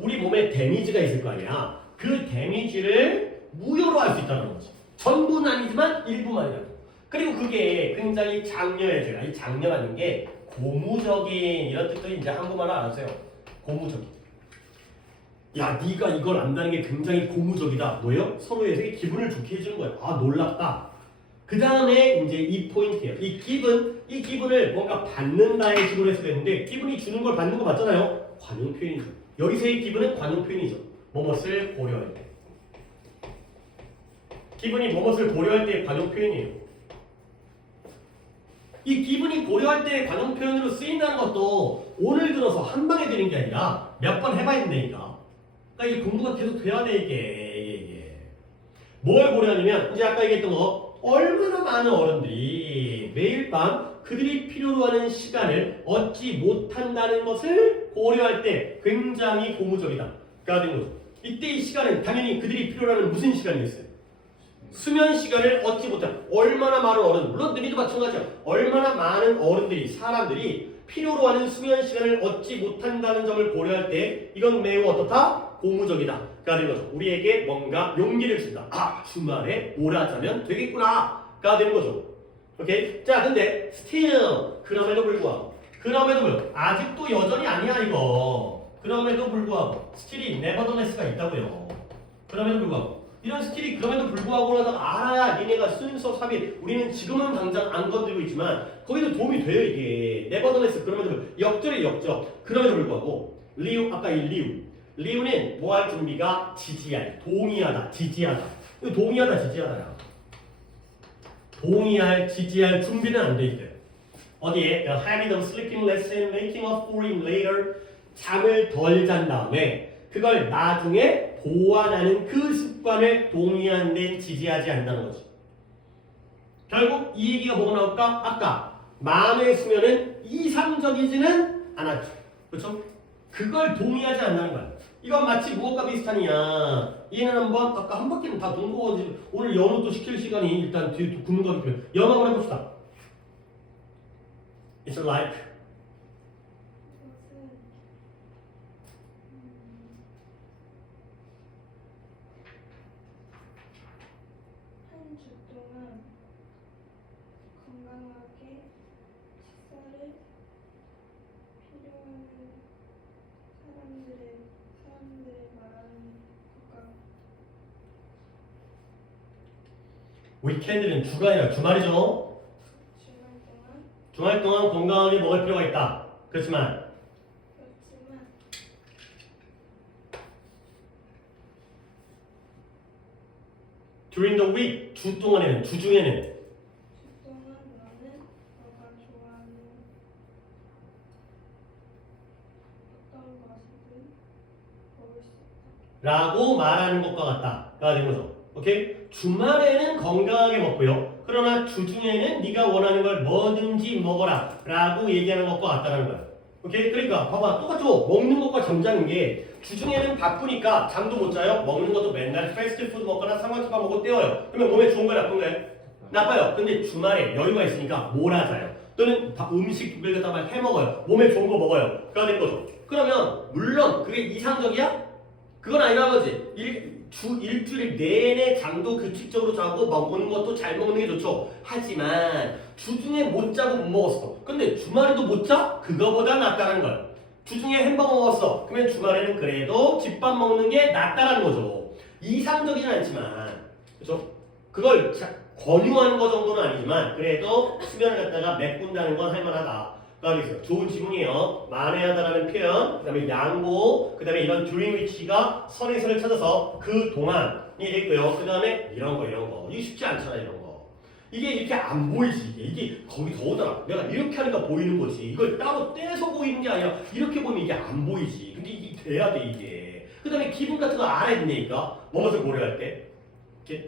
우리 몸에 데미지가 있을 거 아니야. 그 데미지를 무효로 할 수 있다는 거지. 전부는 아니지만 일부만이라도. 그리고 그게 굉장히 장려해줘요. 이 장려라는 게 고무적인 이런 뜻도 이제 한국말로 알아세요. 고무적인. 야, 네가 이걸 안다는 게 굉장히 고무적이다. 뭐예요? 서로에게 기분을 좋게 해주는 거예요. 아, 놀랍다. 그 다음에 이제 이 포인트예요. 이 기분을 뭔가 받는다의 식으로 해서 되는데 기분이 주는 걸 받는 거 맞잖아요. 관용 표현이죠. 여기서의 기분은 관용 표현이죠. 뭐뭇을 고려할 때. 기분이 뭐뭇을 고려할 때의 관용 표현이에요. 이 기분이 고려할 때의 관용 표현으로 쓰인다는 것도 오늘 들어서 한 방에 되는 게 아니라 몇 번 해봐야 된다니까. 그러니까 이 공부가 계속 돼야 돼 이게. 뭘 고려하냐면 이제 아까 얘기했던 거 얼마나 많은 어른들이 매일 밤 그들이 필요로 하는 시간을 얻지 못한다는 것을 고려할 때 굉장히 고무적이다. 가 된 거죠. 이때 이 시간은 당연히 그들이 필요로 하는 무슨 시간이었어요? 수면 시간을 얻지 못한 얼마나 많은 어른, 물론 너희도 마찬가지야. 얼마나 많은 어른들이 사람들이 필요로 하는 수면 시간을 얻지 못한다는 점을 고려할 때 이건 매우 어떻다? 고무적이다. 가 되는 거죠. 우리에게 뭔가 용기를 준다. 아, 주말에 오라자면 되겠구나. 가 되는 거죠. 오케이? 자, 근데 still 그럼에도 불구하고 아직도 여전히 아니야 이거. 그럼에도 불구하고 still이 nevertheless가 있다고요. 그럼에도 불구하고 이런 스킬이 그럼에도 불구하고 하다가 알아야 니네가 순서 삽입 우리는 지금은 당장 안 건드리고 있지만 거기도 도움이 돼요 이게. nevertheless 그럼에도 불구하고 역절이 역적. 그럼에도 불구하고 리우 아까 이 리우는 뭐 할 준비가 지지할 동의하다 지지하다. 이거 동의하다 지지하다야. 동의할 지지할 준비는 안 돼 있대요. 어디에? The habit of sleeping less and making up for it later. 잠을 덜 잔 다음에 그걸 나중에 보완하는 그 습관을 동의한 데는 지지하지 않는다는 거지. 결국 이 얘기가 뭐가 나올까? 아까 마음의 수면은 이상적이지는 않았죠. 그렇죠? 그걸 동의하지 않는 거야. 이건 마치 무엇과 비슷하냐. 얘는 한번 아까 한 바퀴는 다 돈 거고 오늘 연어도 시킬 시간이 일단 뒤에 굽는 거기 때문에 연어 한번 해봅시다. It's like 이것은 한 주 동안 건강하게 식사를 필요한 사람들의 말하는 것과 위켄드는 주가 아니라 주말이죠. 주말 동안 건강하게 먹을 필요가 있다. 그렇지만 during the week 주 동안에는 주중에는 주 동안 너는 너가 좋아하는 어떤 것이든 먹을 수 있다. 라고 말하는 것과 같다가 된 거죠. 오케이? 주말에는 건강하게 먹고요. 그러나 주중에는 네가 원하는 걸 뭐든지 먹어라 라고 얘기하는 것과 같다는 거야. 오케이? 그러니까 봐봐 똑같죠? 먹는 것과 잠자는 게 주중에는 바쁘니까 잠도 못 자요. 먹는 것도 맨날 패스트푸드 먹거나 삼각김밥 먹고 때워요. 그러면 몸에 좋은 거야 나쁜 거야? 나빠요. 근데 주말에 여유가 있으니까 몰아자요. 또는 음식 두 개 갖다가 해 먹어요. 몸에 좋은 거 먹어요. 그가 된 거죠. 그러면 물론 그게 이상적이야? 그건 아니라는 거지. 일주일 내내 잠도 규칙적으로 자고 먹는 것도 잘 먹는 게 좋죠. 하지만 주중에 못 자고 못 먹었어. 근데 주말에도 못 자? 그거보다 낫다는 거야. 주중에 햄버거 먹었어. 그러면 주말에는 그래도 집밥 먹는 게 낫다라는 거죠. 이상적이진 않지만 그렇죠? 그걸 권유하는 거 정도는 아니지만 그래도 수면을 갖다가 메꾼다는 건 할만하다. 그래서 좋은 지문이에요. 만회하다라는 표현, 그 다음에 양보, 그 다음에 이런 during which가 선에서를 찾아서 그 동안이 있고요. 그 다음에 이런 거. 이게 쉽지 않잖아, 이런 거. 이게 이렇게 안 보이지. 이게 거기 더더라. 내가 이렇게 하니까 보이는 거지. 이걸 따로 떼서 보이는 게 아니라 이렇게 보면 이게 안 보이지. 근데 이게 돼야 돼, 이게. 그 다음에 기분 같은 거 알아야 된다니까. 무엇을 고려할 때.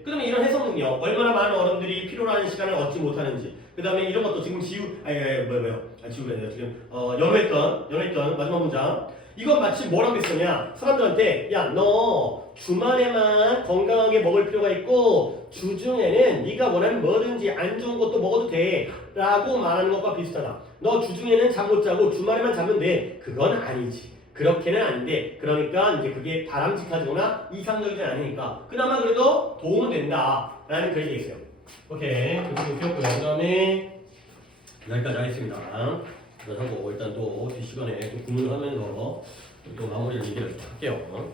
그 다음에 이런 해석 능력, 얼마나 많은 어른들이 필요로 하는 시간을 얻지 못하는지. 그 다음에 이런 것도 지금 지우가 아니라 지금 연호했던 마지막 문장. 이건 마치 뭐라고 했었냐? 사람들한테 야 너 주말에만 건강하게 먹을 필요가 있고 주중에는 네가 원하는 뭐든지 안 좋은 것도 먹어도 돼 라고 말하는 것과 비슷하다. 너 주중에는 잠 못 자고 주말에만 자면 돼. 그건 아니지. 그렇게는 안 돼. 그러니까 이제 그게 바람직하거나 이상적이지 않으니까 그나마 그래도 도움은 된다 라는 글이 있어요. 오케이. 그렇게 웃겼고요. 그 다음에 여기까지 하겠습니다. 그래서 하고 일단 또 뒷시간에 또 구문을 하면서 또 마무리를 얘기를 할게요.